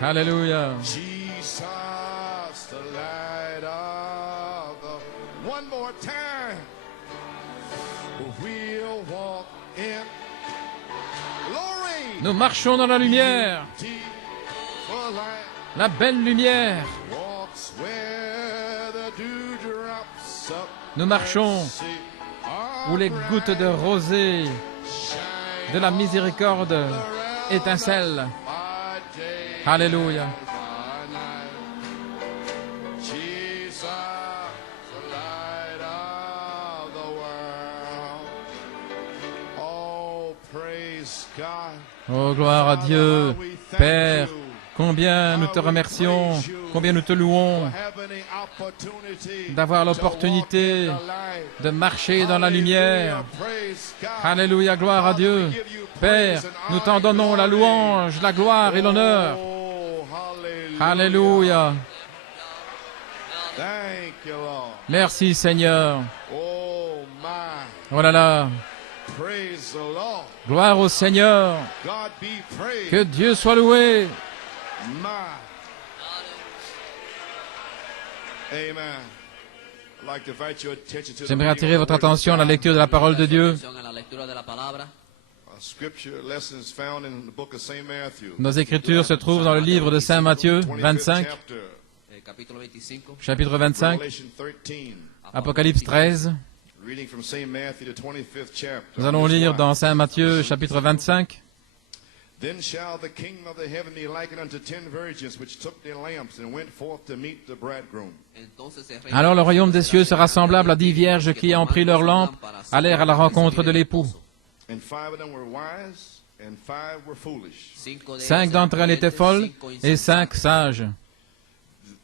Alléluia. Jesus, the light of the... One more time. We'll walk in glory. Nous marchons dans la lumière, For light la belle lumière. walks where the dewdrops up Nous marchons mercy où les gouttes de rosée shine de la miséricorde étincellent. by day Alléluia. by night. Jesus, the light of the world. Oh, praise God. Oh, gloire à Dieu. Père, combien nous te remercions, combien nous te louons d'avoir l'opportunité de marcher dans la lumière. Alléluia, gloire à Dieu. Père, nous t'en donnons la louange, la gloire et l'honneur. Alléluia. Merci Seigneur. Oh là là. Gloire au Seigneur. Que Dieu soit loué. J'aimerais attirer votre attention à la lecture de la parole de Dieu. Nos écritures se trouvent dans le livre de Saint Matthieu 25, chapitre 25, Apocalypse 13. Nous allons lire dans Saint Matthieu chapitre 25. Then shall the kingdom of the heaven be likened unto 10 virgins which took their lamps and went forth to meet the bridegroom. Alors le royaume des cieux sera semblable à 10 vierges qui, ayant pris leurs lampes, allèrent à la rencontre de l'époux. And 5 of them were wise, and 5 were foolish. 5 d'entre elles étaient folles et 5 sages.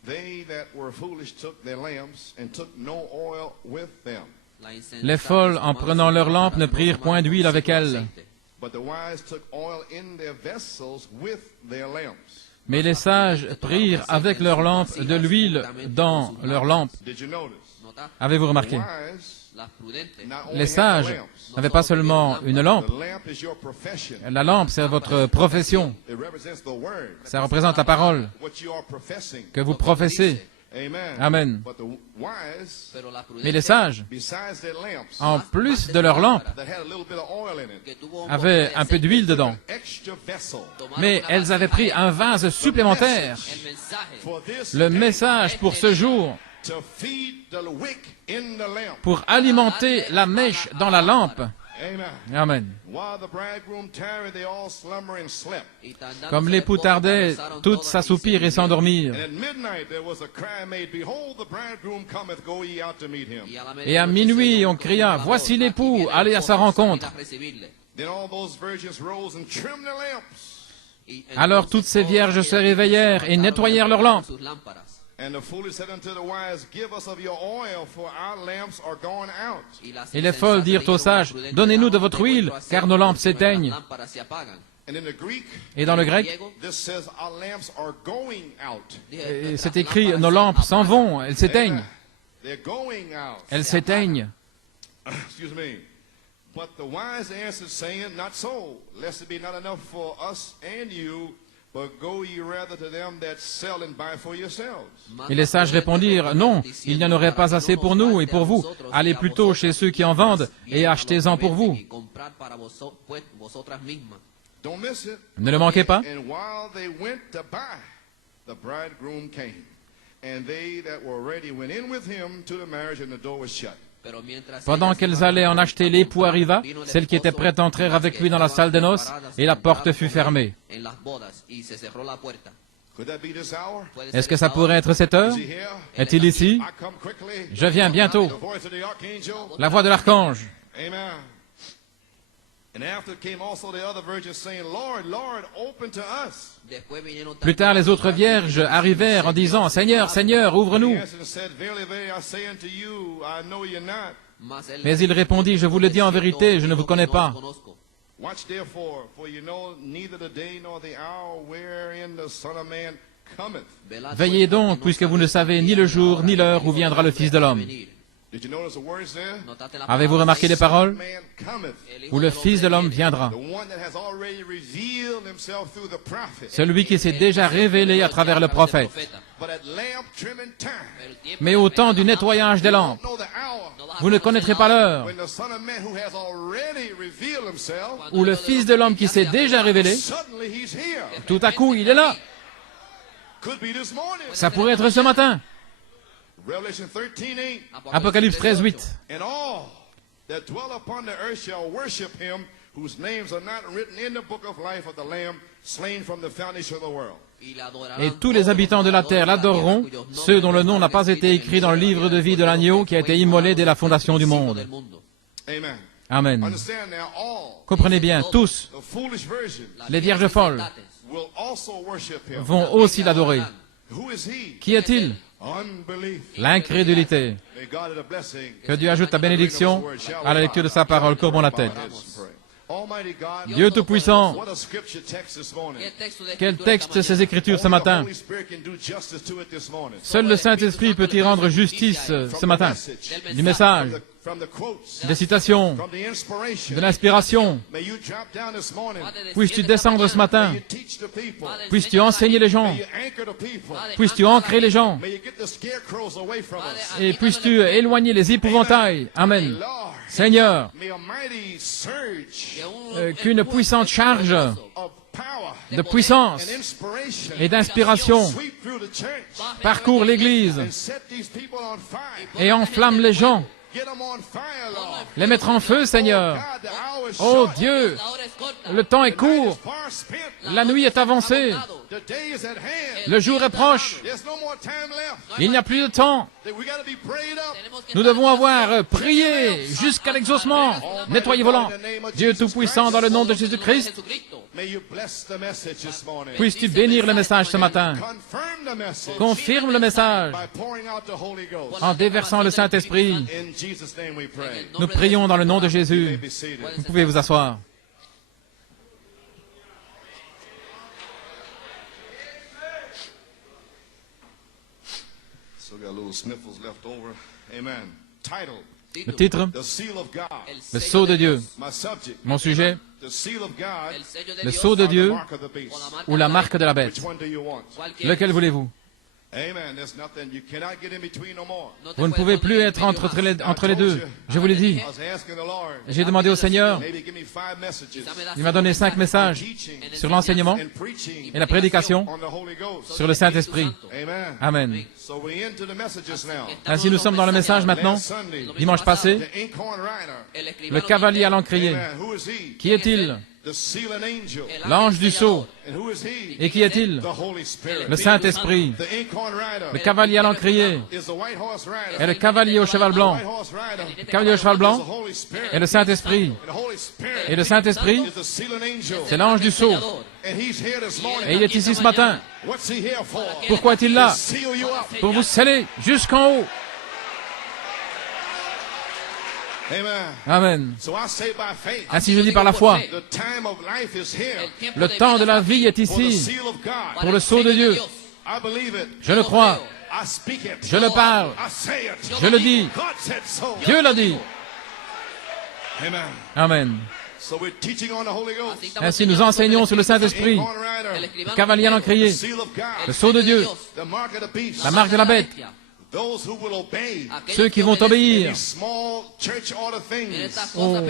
They that were foolish took their lamps and took no oil with them. Les folles, en prenant leurs lampes, ne prirent point d'huile avec elles. But the wise took oil in their vessels with their lamps. Mais les sages prirent avec leurs lampes de l'huile dans leurs lampes. Did you notice? Avez-vous remarqué? Wise, not only Les have sages the lamps. n'avaient pas seulement une lampe. The lamp is your profession. La lampe, c'est votre profession. It represents the word. Ça représente la parole What you are professing. que vous professez. Amen. Amen. But the wise, Mais les sages, besides their lamps, en plus de leurs lampes, that had a little bit of oil in it, avaient un peu d'huile dedans. extra vessel. Mais elles avaient pris un vase supplémentaire. For this Le message pour ce jour, to feed the wick in the lamp. pour alimenter la mèche dans la lampe. Amen. Amen. While the bridegroom tarried, they all slumber and slept. Comme l'époux tardait, toutes s'assoupirent et s'endormirent. And at midnight there was a cry made, Behold, the bridegroom cometh, go ye out to meet him. Et à minuit, on cria, « Voici l'époux, allez à sa rencontre. Then all those virgins rose and trimmed their lamps. » Alors toutes ces vierges se réveillèrent et nettoyèrent leurs lampes. And the foolish said unto the wise, Give us of your oil, for our lamps are gone out. Et les folles dirent aux sages, « Donnez-nous de votre huile, car nos lampes s'éteignent. And in the Greek, » Et dans le grec, this says, Our lamps are going out. c'est écrit, « Nos lampes s'en vont, elles s'éteignent. They're going out. Elles s'éteignent. » Excuse me. But the wise answered, saying, Not so, lest it be not enough for us and you, but go ye rather to them that sell and buy for yourselves. Et les sages répondirent, « Non, il n'y en aurait pas assez pour nous et pour vous. Allez plutôt chez ceux qui en vendent et achetez-en pour vous. » Don't miss it. Ne le manquez pas. And while they went to buy, the bridegroom came. And they that were ready went in with him to the marriage, and the door was shut. Pendant qu'elles allaient en acheter, l'époux arriva, celle qui était prête à entrer avec lui dans la salle de noces, et la porte fut fermée. Could that be this hour? Est-ce que ça pourrait être cette heure? Is he here? Est-il ici? I come quickly. Je viens bientôt. The voice of the archangel. La voix de l'archange. Amen. And after came also the other virgins, saying, Lord, Lord, open to us. Plus tard, les autres vierges arrivèrent en disant, « Seigneur, Seigneur, He ouvre-nous. answered and said, Verily, verily, I say unto you, I know you not. » Mais il répondit, « Je vous le dis en vérité, je ne vous connais pas. Watch therefore, for you know neither the day nor the hour wherein the Son of Man cometh. Veillez donc, puisque vous ne savez ni le jour ni l'heure où viendra le Fils de l'homme. » Did you notice the words there? Notaste la Avez-vous palabra remarqué les ahí. paroles? Man cometh, Où le Fils de l'homme viendra. the one that has already revealed himself through the prophet. Celui qui s'est déjà révélé à travers le prophète. But at lamp trimming time, Mais au temps du nettoyage des lampes, know the hour vous ne connaîtrez pas l'heure when the Son of Man who has already revealed himself, où le Fils de l'homme qui s'est déjà révélé, suddenly he's here. tout à coup, il est là. Could be this morning. Ça pourrait être ce matin. Revelation 13:8. Apocalypse 13:8. And all that dwell upon the earth shall worship him, whose names are not written in the book of life of the Lamb, slain from the foundation of the world. Et tous les habitants de la terre l'adoreront, ceux dont le nom n'a pas été écrit dans le livre de vie de l'agneau qui a été immolé dès la fondation du monde. Amen. Amen. Understand now, all Comprenez bien, tous, the foolish virgins les vierges folles, will also worship him. vont aussi l'adorer. Who is he? Qui est-il? Unbelief. L'incrédulité. May God add a blessing. Que Dieu ajoute ta bénédiction à la lecture de sa parole. Courbons la tête. Almighty God, Dieu Tout-Puissant, what a scripture text this morning. quel texte ces Écritures ce matin? Holy Spirit can do justice to it this morning. Seul le Saint-Esprit peut y rendre justice ce matin. Du message, From the quotes, des citations, from the inspiration. de l'inspiration. May you drop down this morning. Puisses-tu descendre ce matin? May you teach the people. Puisses-tu enseigner les gens? May you anchor the people. Puisses-tu ancrer les gens? May you get the scarecrows away from us. Et puisses-tu éloigner les épouvantails? Amen. Lord, Seigneur, may a mighty surge qu'une puissante charge of power de puissance and inspiration et d'inspiration sweep through the church parcourt l'Église and set these people on fire. et enflamme les gens. Get them on fire, Lord. Les mettre en feu, Seigneur. God, the hour is Oh short. Dieu, le temps est The night court. is far spent. La nuit est avancée. The day is at hand. Le jour est proche. There's no more time left. Il n'y a plus de temps. We got to be prayed up. Nous devons avoir prié jusqu'à l'exaucement. Nettoyez vos lampes. Dieu Tout-Puissant, dans le nom de Jésus-Christ, May you bless the message this morning. puisses-tu bénir le message ce matin. Confirm the message Confirme le message by pouring out the Holy Ghost. en déversant le Saint-Esprit. In Jesus' name we pray. Nous prions dans le nom de You may Jésus. be seated. Vous pouvez vous asseoir. So we got little sniffles left over. Amen. Title: Le titre, The Seal of God. le sceau de Dieu. My subject: Mon sujet, The Seal of God. le sceau de or the Dieu mark of the beast. ou la marque de la bête. Which one do you want? Lequel voulez-vous? Amen. There's nothing. You cannot get in between no more. Vous ne pouvez plus être entre les deux. Je vous l'ai dit. I was asking the Lord. J'ai demandé au Seigneur, Maybe give me 5 messages. il m'a donné 5 messages Teaching sur l'enseignement and preaching et la prédication on the Holy Ghost. sur le Saint-Esprit. Amen. Amen. So we're into the messages now. Ainsi, nous sommes dans le message maintenant. Last Sunday, Dimanche passé, the inkhorn rider. le cavalier à l'encrier. Amen. Who is he? Qui est-il? The sealing angel. L'ange du sceau. And who is he? Et qui est-il? The Holy Spirit. Le Saint-Esprit. The inkhorn rider Le cavalier à l'encrier is the white horse rider. est le cavalier au cheval blanc. White horse rider Le cavalier au cheval is the blanc Holy Spirit. est le Saint-Esprit. And the Holy Spirit Et le Saint-Esprit, is the sealing angel. c'est l'ange du sceau. And he's here this morning. Et il est ici ce matin. What's he here for? Pourquoi est-il là? To seal you up. Pour vous sceller jusqu'en haut. Amen. Amen. So I say by faith, Ainsi je dis par la foi, the time of life is here le temps de la vie est for the ici seal of God. pour le sceau de Dieu. I believe it. Je le crois, I speak it. je le parle, I say it. je le dis. God said so. Dieu l'a dit. Amen. Amen. So we're teaching on the Holy Ghost. Ainsi nous enseignons sur le Saint-Esprit, Inkhorn rider, le cavalier à l'encrier, the seal of God, le sceau de Dieu, the mark of the beast. la marque de la bête, Those who will obey ceux qui vont obéir these small church order things. aux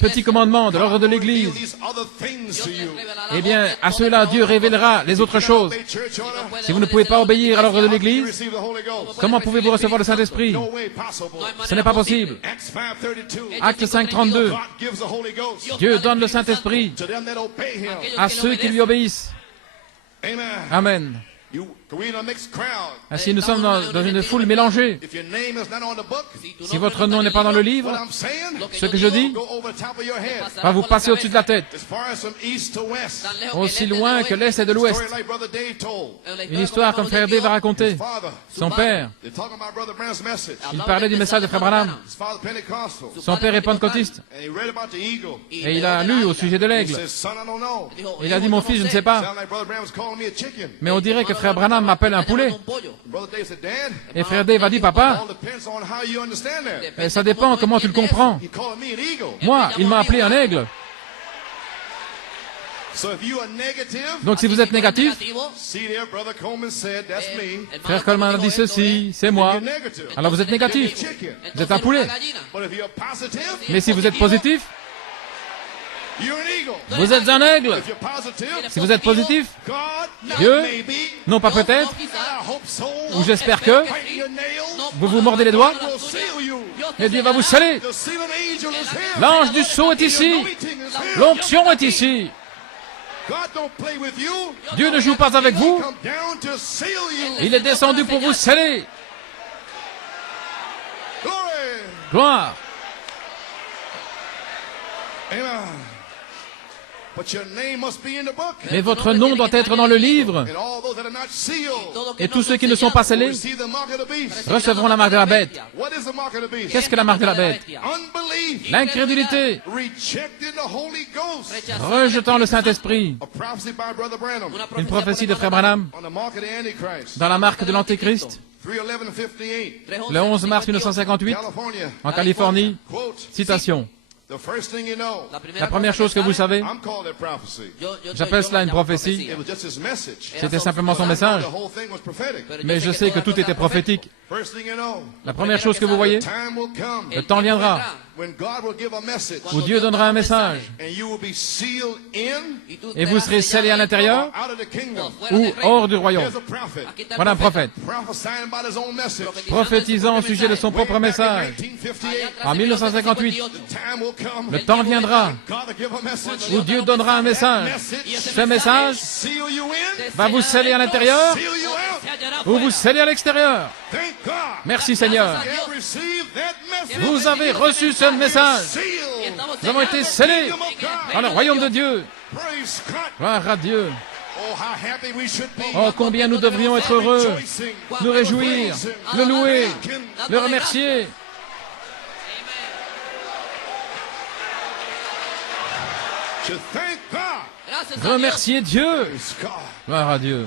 petits commandements de l'ordre de Reveal l'Église. these other things to you. Eh bien, à ceux-là, Dieu révélera les autres choses. Obey church order. Si vous ne pouvez pas obéir à l'ordre de You l'Église, receive the Holy Ghost. comment pouvez-vous recevoir le Saint-Esprit? No way possible. Ce n'est pas possible. Acts 5:32. Acte 5:32. God gives the Holy Ghost Dieu donne le Saint-Esprit to them that obey him. à ceux qui lui obéissent. Amen. Amen. You can read a mixed crowd. Ainsi, nous sommes dans une foule mélangée. If your name is not on the book, Si votre nom n'est pas dans le what livre, I'm saying, ce que je dis go over the top of your head. va vous passer au-dessus de la tête, As far as from east to west. aussi loin que l'Est et de l'Ouest. Story like Brother Dave told. Une histoire comme frère Dave a raconté. His father. Son père, They're talking about Brother Branham's message. il parlait du message de frère Branham. His father Pentecostal. Son père est pentecôtiste. And he read about the eagle. Et il a lu au sujet de He l'aigle. says, son, I don't know. Il a dit, mon fils, je ne sais pas. Sound like Brother Branham was calling me a chicken. Mais on dirait que frère Branham femme m'appelle un poulet. Brother Dave said, Dad, Et frère Dave a dit, papa, all depends on how you understand that. ça dépend comment tu le comprends. He called me an eagle. Moi, il m'a appelé un aigle. So if you are negative, Donc si vous êtes négatif, see there, Brother Coleman said, that's me. frère Coleman a dit ceci, c'est moi. You're negative. Alors vous êtes négatif. Chicken. Vous êtes un poulet. But if you're positive, Mais si vous êtes positif, you're an eagle. vous êtes un aigle. If you're positive, Si vous êtes positif, God, not Dieu, maybe, non pas peut-être, I hope so, ou j'espère que, biting your nails, vous vous mordez les doigts, will seal you. et Dieu va vous sceller. The sealing angel is here. L'ange du sceau est The ici. anointing is here. L'onction est ici. God don't play with you. Dieu ne joue pas avec vous. Come down to seal you. Il est descendu pour vous sceller. Glory. Gloire. Amen. But your name must be in the book. Mais votre nom doit être dans le livre. And all those that are not sealed Et tous ceux qui ne sont pas scellés receive the mark of the beast. recevront la marque de la bête. What is the mark of the beast? Qu'est-ce que la marque de la bête? Unbelief. L'incrédulité, Rejecting the Holy Ghost. rejetant le Saint-Esprit. A prophecy by Brother Branham Une prophétie de frère Branham on the mark of the Antichrist. dans la marque de l'Antéchrist, 3/11/58. le 11 mars 1958, California. en Californie. Quote. Citation. The first thing you know. La première chose que vous savez, I'm called a prophecy. j'appelle cela une prophétie. It was just his message. C'était simplement son The message. whole thing was prophetic. Mais je sais que tout était prophétique. First thing you know. La première chose que vous voyez, Time will come le temps viendra when God will give a message où Dieu donnera un message and you will be sealed in et vous serez scellés à l'intérieur or out of the kingdom. ou hors du royaume. There's a prophet Voilà un prophète, prophesying about his own message. prophétisant au sujet de son propre Way back in message. 1958, En 1958, the time will come le temps viendra God will give a message. où Dieu donnera un message. Ce message Seal you in, va vous sceller à l'intérieur seal you out. ou vous sceller à l'extérieur. Thank God. Merci Seigneur. You have received that message. Vous avez reçu ce message. Sealed. Nous avons été scellés Kingdom of God. dans le royaume de Dieu. Praise God. Gloire à Dieu. Oh, how happy we should be. Oh, combien nous devrions être heureux, Rejoicing. nous réjouir, le louer, le remercier. To thank God. Remercier Dieu. Praise God. Gloire à Dieu.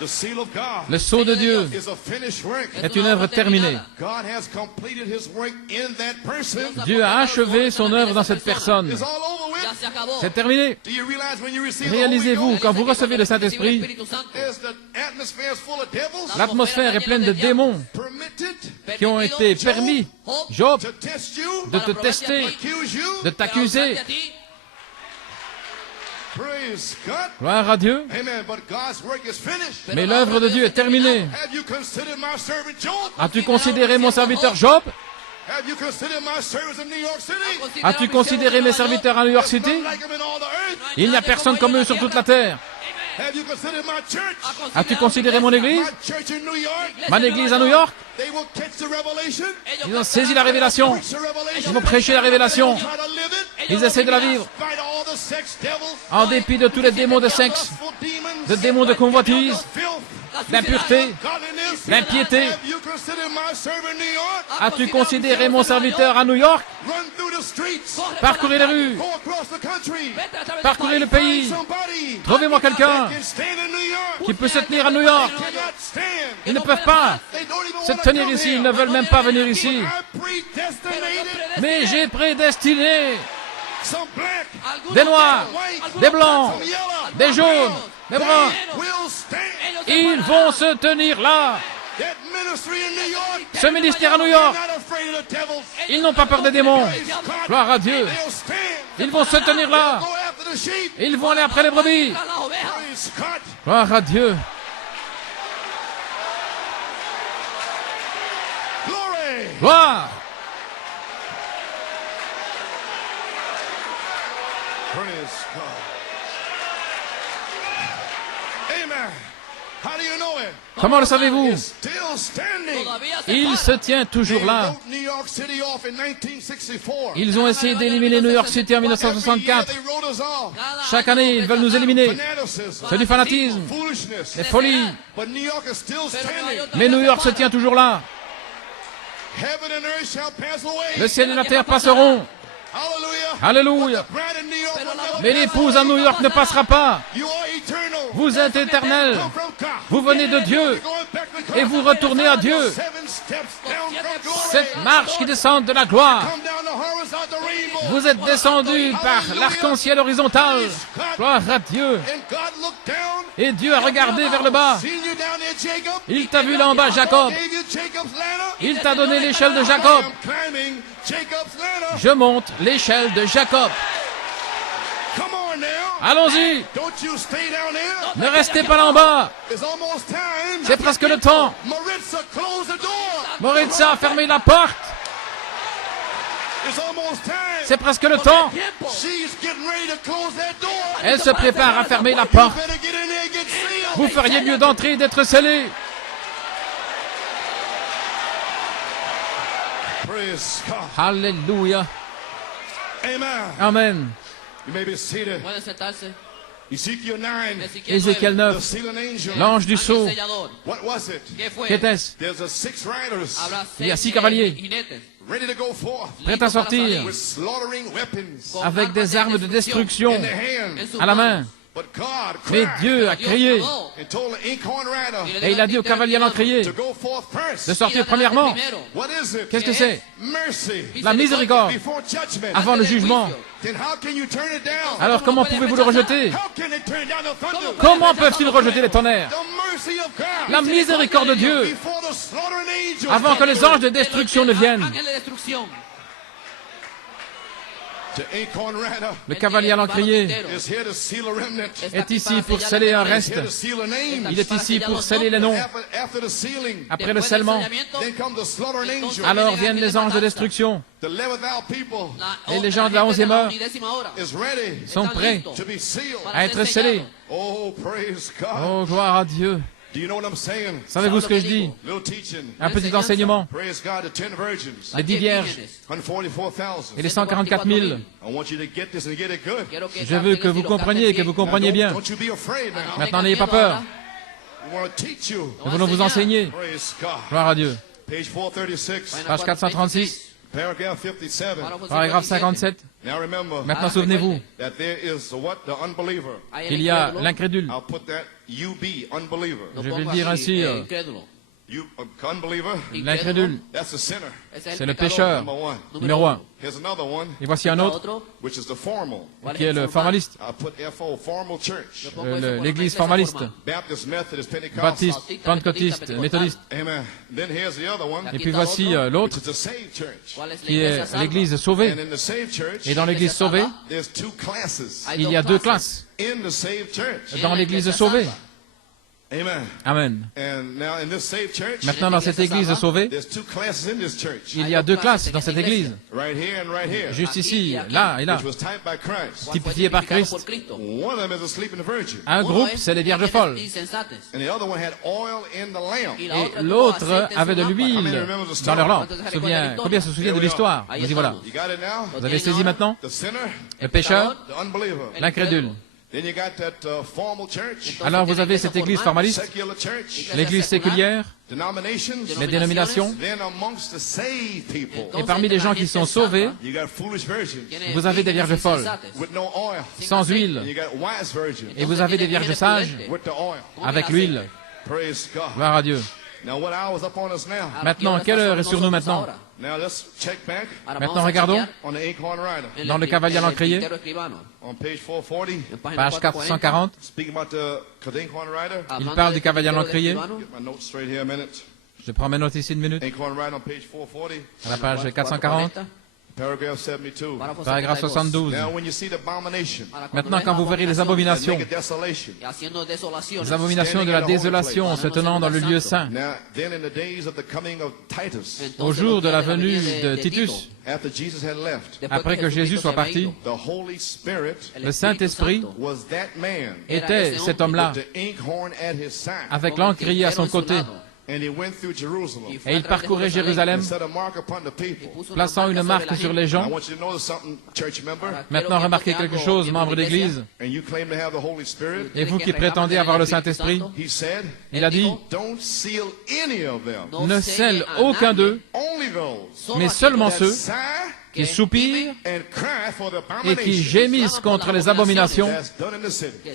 The seal of God Le sceau de Dieu is a finished work. est une œuvre terminée. God has completed his work in that person. Dieu a achevé son œuvre dans cette personne. It's all over with. C'est terminé. Do you realize when you receive the Holy Réalisez-vous, Ghost, quand vous recevez le Saint-Esprit, is the atmosphere is full of devils l'atmosphère est pleine de démons permitted qui ont été permis, Job, to test you, de te tester, accuse you. de t'accuser. Praise God. Gloire à Dieu. Amen. But God's work is finished. Mais l'œuvre de Dieu est terminée. Have you considered my servant Job? As-tu considéré mon serviteur Job? Have you considered my servants in New York City? As-tu considéré mes serviteurs à New York City? None like them in all the earth. Il n'y a personne comme eux sur toute la terre. Have you considered my church? As-tu considéré mon église? My church in New York? Ma église à New York? They will catch the revelation. Ils ont saisi la révélation. Preach the revelation. Ils vont prêcher la révélation. Try to live it. Ils essaient de la vivre. Despite all the sex devils, En dépit de tous les démons de sexe, lustful demons, de démons de convoitise, filth, d'impureté, godliness. d'impiété. Have you considered my servant New York? As-tu considéré mon serviteur à New York? Run through the streets. Parcourez les rues, Go across the country. parcourez le pays. Somebody Trouvez-moi quelqu'un can stand in New York. qui peut se tenir à New York. Cannot stand. Ils ne peuvent pas They don't even se wanna tenir come ici, here. ils ne veulent même pas venir ici. I predestinated Mais j'ai prédestiné some black, des noirs, white, des blancs, some yellow, des jaunes, des bruns. will stand. Ils vont se tenir là. That ministry in New York. Ce ministère à New York, Not afraid of the devils. ils n'ont pas peur des démons. Gloire à Dieu. They'll stand. Ils vont se tenir là. Go after the sheep. Ils vont aller après les brebis. Praise God. Gloire à Dieu. Glory. Gloire. Praise God. Amen. How do you know it? Comment le savez-vous? It's still standing. Il se tient toujours They là. wrote New York City off in 1964. Ils ont essayé d'éliminer New York City en Every year 1964. they wrote us off. Chaque année, ils veulent nous éliminer. Fanaticism. C'est du fanatisme, Foolishness. des folies. But New York is still standing. Mais New York se tient toujours là. Heaven and earth shall pass away. Le ciel et la terre passeront. Hallelujah. Alléluia. Bride in New York will never Mais pass l'épouse à away. New York ne passera pas. You are eternal. Vous êtes éternel. Come from Vous venez de Dieu et vous retournez à Dieu. Cette marche qui descend de la gloire. Vous êtes descendu par l'arc-en-ciel horizontal. Gloire à Dieu. Et Dieu a regardé vers le bas. Il t'a vu là en bas, Jacob. Il t'a donné l'échelle de Jacob. Je monte l'échelle de Jacob. Allons-y. Ne restez pas là en bas. C'est presque le temps. Maritza a fermé la porte. C'est presque le temps. Elle se prépare à fermer la porte. Vous feriez mieux d'entrer et d'être scellé. Alléluia. Amen. Ézéchiel 9, l'ange du sceau. Qu'était-ce? Il y a 6 cavaliers prêts à sortir avec des armes de destruction à la main. Mais Dieu a crié et il a dit au cavalier à l'encrier de sortir premièrement. Qu'est-ce que c'est? La miséricorde avant le jugement. Alors comment pouvez-vous le rejeter? Comment peuvent-ils rejeter les tonnerres? La miséricorde de Dieu avant que les anges de destruction ne viennent. Le cavalier à l'encrier est ici pour sceller un reste. Il est ici pour sceller les noms. Après le scellement, alors viennent les anges de destruction. Et les gens de la 11e heure sont prêts à être scellés. Oh, gloire à Dieu. Savez-vous ce que je dis? Un petit enseignement. Les 10 vierges et les 144 000. Je veux que vous compreniez et que vous compreniez bien. Maintenant, n'ayez pas peur. Nous voulons vous enseigner. Gloire à Dieu. Page 436. Paragraphe 57. Maintenant, souvenez-vous qu'il y a l'incrédule. Je vais le dire ainsi. L'incrédule, c'est le pécheur, numéro 1. Et voici un autre, qui est le formaliste, l'église formaliste, baptiste, pentecôtiste, méthodiste. Et puis voici l'autre, qui est l'église sauvée. Et dans l'église sauvée, il y a 2 classes dans l'église sauvée. Amen. Maintenant, dans cette église sauvée, il y a 2 classes dans cette église. Juste ici, là et là, typifiées par Christ. Un groupe, c'est les vierges folles. Et l'autre avait de l'huile dans leur lampe. Combien se souvient de l'histoire? Vous y voilà. Vous avez saisi maintenant? Le pécheur, l'incrédule. Alors vous avez cette église formaliste, l'église séculière, les dénominations, et parmi les gens qui sont sauvés, vous avez des vierges folles, sans huile, et vous avez des vierges sages, avec l'huile. Gloire à Dieu. Maintenant, quelle heure est sur nous maintenant? Maintenant, regardons dans le cavalier à l'encrier, page 440. Il parle du cavalier à l'encrier. Je prends mes notes ici une minute. À la page 440. Paragraphe 72. Maintenant, quand vous verrez les abominations de la désolation se tenant dans le lieu saint, au jour de la venue de Titus, après que Jésus soit parti, le Saint-Esprit était cet homme-là, avec l'encrier à son côté. Et il parcourait Jérusalem, plaçant une marque sur les gens. Maintenant, remarquez quelque chose, membres d'église. Et vous qui prétendez avoir le Saint-Esprit, il a dit, ne scelle aucun d'eux, mais seulement ceux qui soupirent et qui gémissent contre les abominations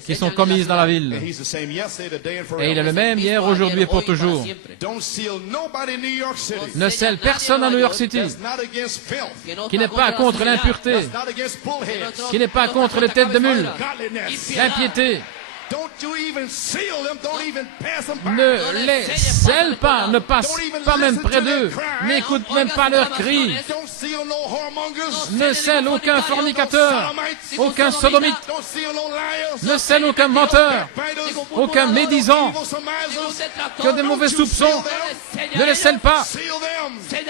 qui sont commises dans la ville. Et il est le même hier, aujourd'hui et pour toujours. Ne scelle personne à New York City qui n'est pas contre l'impureté, qui n'est pas contre les têtes de mule, l'impiété. Ne les scelle pas, ne passe pas même près d'eux, n'écoute même pas leurs cris. Ne scelle aucun fornicateur, aucun sodomite, ne scelle aucun menteur, aucun médisant, qui a des mauvais soupçons. Ne les scelle pas.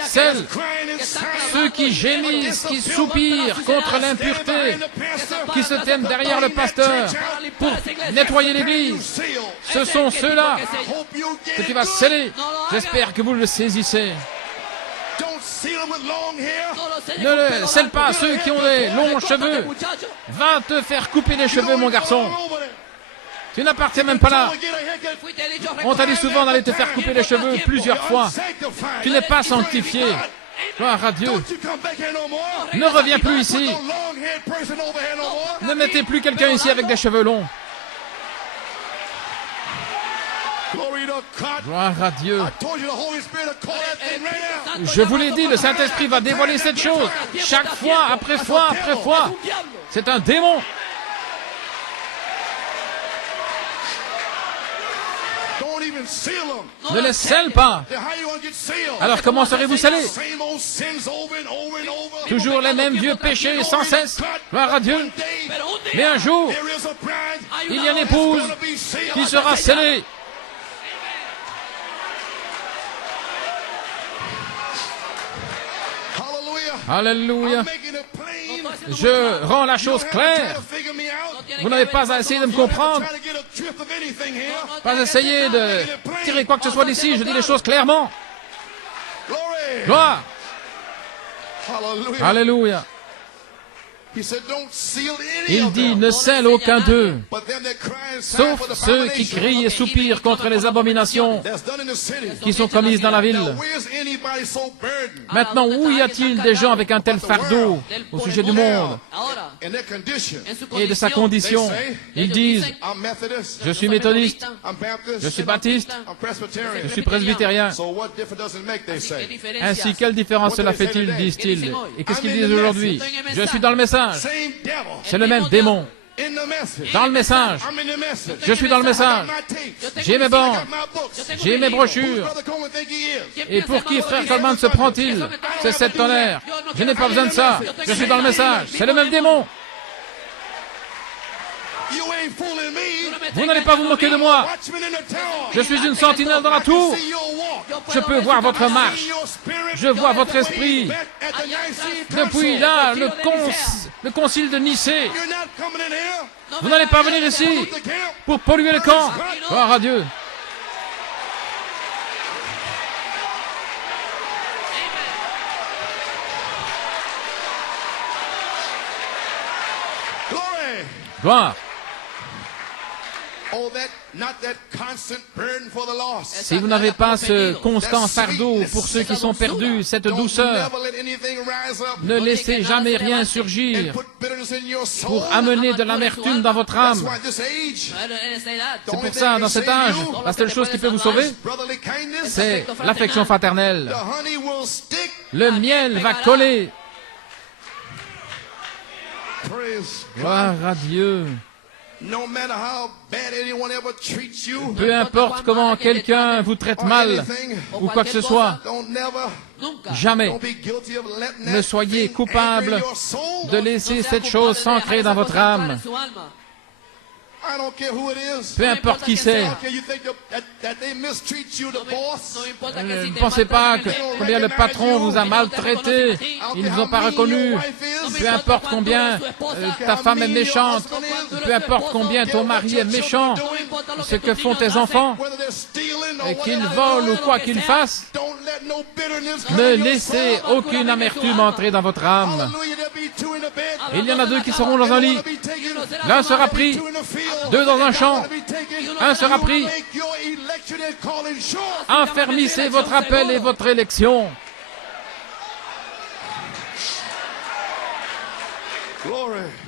Scelle ceux qui gémissent, qui soupirent contre l'impureté, qui se tiennent derrière le pasteur pour nettoyer l'église. Ce sont ceux-là que tu vas sceller. J'espère que vous le saisissez. Ne scelle pas ceux qui ont des longs cheveux. Va te faire couper les cheveux, mon garçon. Tu n'appartiens même pas là. On t'a dit souvent d'aller te faire couper les cheveux plusieurs fois. Tu n'es pas sanctifié. Gloire à Dieu. Ne reviens plus ici. Ne mettez plus quelqu'un ici avec des cheveux longs. Gloire à Dieu. Je vous l'ai dit, le Saint-Esprit va dévoiler cette chose. Chaque fois, après fois, après fois. C'est un démon. Ne les scelle pas. Alors comment serez-vous scellés? Toujours les mêmes vieux péchés sans cesse. Gloire à Dieu. Mais un jour, il y a une épouse qui sera scellée. Alléluia. Je rends la chose claire. Vous n'avez pas à essayer de me comprendre. Pas à essayer de tirer quoi que ce soit d'ici. Je dis les choses clairement. Gloire. Alléluia. Il dit, ne scelle aucun d'eux, sauf ceux qui crient et soupirent contre les abominations qui sont commises dans la ville. Maintenant, où y a-t-il des gens avec un tel fardeau au sujet du monde et de sa condition? Ils disent, je suis méthodiste, je suis baptiste, je suis presbytérien. Ainsi, quelle différence cela fait-il, disent-ils? Et qu'est-ce qu'ils disent aujourd'hui? Je suis dans le message. C'est le même démon. Dans le message. Je suis dans le message. J'ai mes bandes. J'ai mes brochures. Et pour qui frère Coleman se prend-il? C'est 7 tonnerres. Je n'ai pas besoin de ça. Je suis dans le message. C'est le même démon. Vous n'allez pas vous moquer de moi. Je suis une sentinelle dans la tour. Je peux voir votre marche. Je vois votre esprit. Depuis là, le concile de Nicée. Vous n'allez pas venir ici pour polluer le camp. Gloire à Dieu. Gloire. Si vous n'avez pas ce constant fardeau pour ceux qui sont perdus, cette douceur, ne laissez jamais rien surgir pour amener de l'amertume dans votre âme. C'est pour ça, dans cet âge, la seule chose qui peut vous sauver, c'est l'affection fraternelle. Le miel va coller. Gloire à Dieu. Peu importe comment quelqu'un vous traite mal ou quoi que ce soit, jamais ne soyez coupable de laisser cette chose s'ancrer dans votre âme. Peu importe qui c'est. Ne pensez pas combien le patron vous a maltraité. Ils ne vous ont pas reconnu. Peu importe combien ta femme est méchante. Peu importe combien ton mari est méchant. Ce que font tes enfants. Et qu'ils volent ou quoi qu'ils fassent. Ne laissez aucune amertume entrer dans votre âme. Il y en a 2 qui seront dans un lit. L'un sera pris. 2 dans un champ. Un sera pris. Affermissez votre appel et votre élection.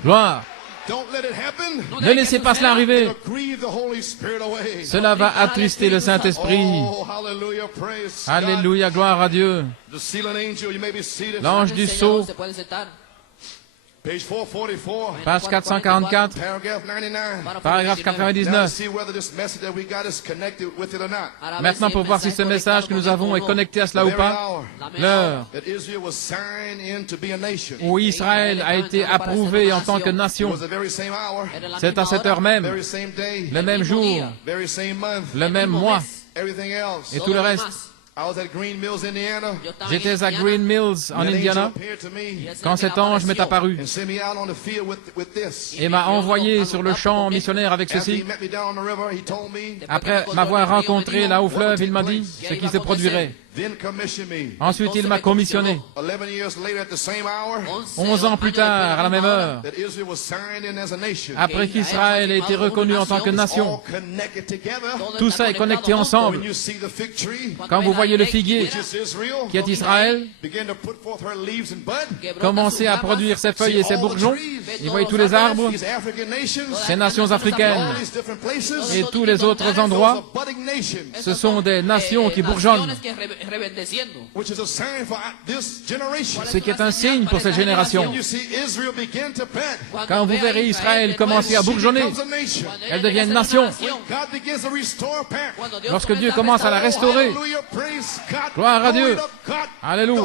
Gloire. Ne laissez pas cela arriver. Cela va attrister le Saint-Esprit. Alléluia, gloire à Dieu. L'ange du sceau, page 444, paragraphe 99. Maintenant, pour voir si ce message que nous avons est connecté à cela ou pas, l'heure où Israël a été approuvé en tant que nation, c'est à cette heure même, le même jour, le même mois, et tout le reste. J'étais à Green Mills, en Indiana, quand cet ange m'est apparu et m'a envoyé sur le champ missionnaire avec ceci. Après m'avoir rencontré là au fleuve, il m'a dit ce qui se produirait. Ensuite, il m'a commissionné. 11 ans plus tard, à la même heure, après qu'Israël ait été reconnu en tant que nation, tout ça est connecté ensemble. Quand vous voyez le figuier, qui est Israël, commencer à produire ses feuilles et ses bourgeons, et vous voyez tous les arbres, ces nations africaines et tous les autres endroits, ce sont des nations qui bourgeonnent. Ce qui est un signe pour cette génération. Quand vous verrez Israël commencer à bourgeonner, elle devient une nation. Lorsque Dieu commence à la restaurer, gloire à Dieu, alléluia,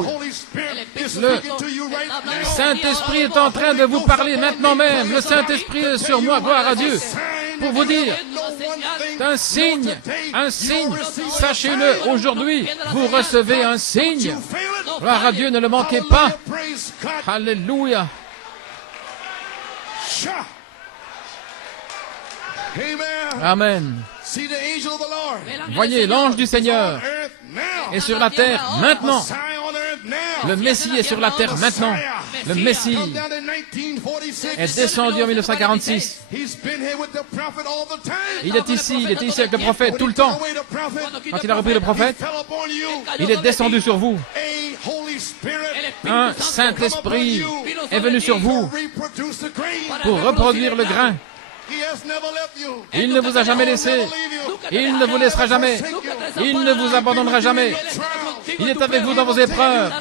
le Saint-Esprit est en train de vous parler maintenant même. Le Saint-Esprit est sur moi, gloire à Dieu, pour vous dire, c'est un signe, sachez-le, aujourd'hui, vous recevez un signe. Gloire à Dieu, ne le manquez pas. Alléluia. Amen. Voyez, l'ange du Seigneur est sur la terre maintenant. Le Messie est sur la terre maintenant. Le Messie est descendu en 1946. Il est ici avec le prophète tout le temps. Quand il a repris le prophète, il est descendu sur vous. Un Saint-Esprit est venu sur vous pour reproduire le grain. Il ne vous a jamais laissé. Il ne vous laissera jamais. Il ne vous abandonnera jamais. Il est avec vous dans vos épreuves.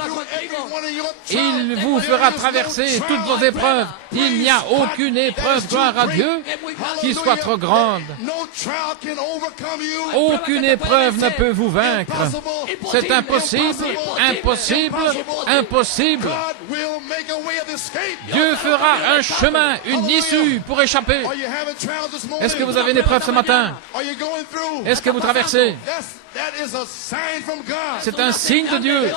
Il vous fera traverser toutes vos épreuves. Il n'y a aucune épreuve, gloire à Dieu, qui soit trop grande. Aucune épreuve ne peut vous vaincre. C'est impossible, impossible, impossible. Dieu fera un chemin, une issue pour échapper. Est-ce que vous avez une épreuve ce matin? Est-ce que vous traversez? C'est un signe de Dieu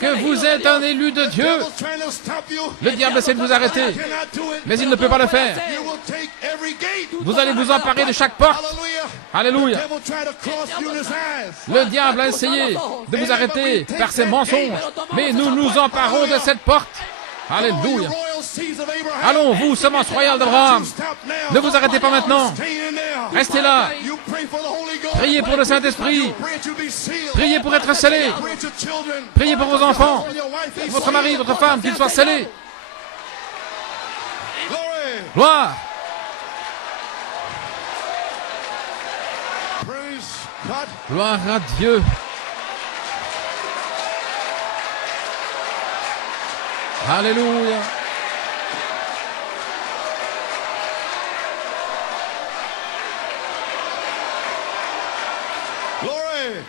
que vous êtes un élu de Dieu. Le diable essaie de vous arrêter, mais il ne peut pas le faire. Vous allez vous emparer de chaque porte. Alléluia. Le diable a essayé de vous arrêter par ses mensonges, mais nous nous emparons de cette porte. Alléluia. Allons, vous, semence royale d'Abraham, ne vous arrêtez pas maintenant. Restez là. Priez pour le Saint-Esprit. Priez pour être scellé. Priez pour vos enfants, votre mari, votre femme, qu'ils soient scellés. Gloire. Gloire à Dieu. Alléluia. Glory.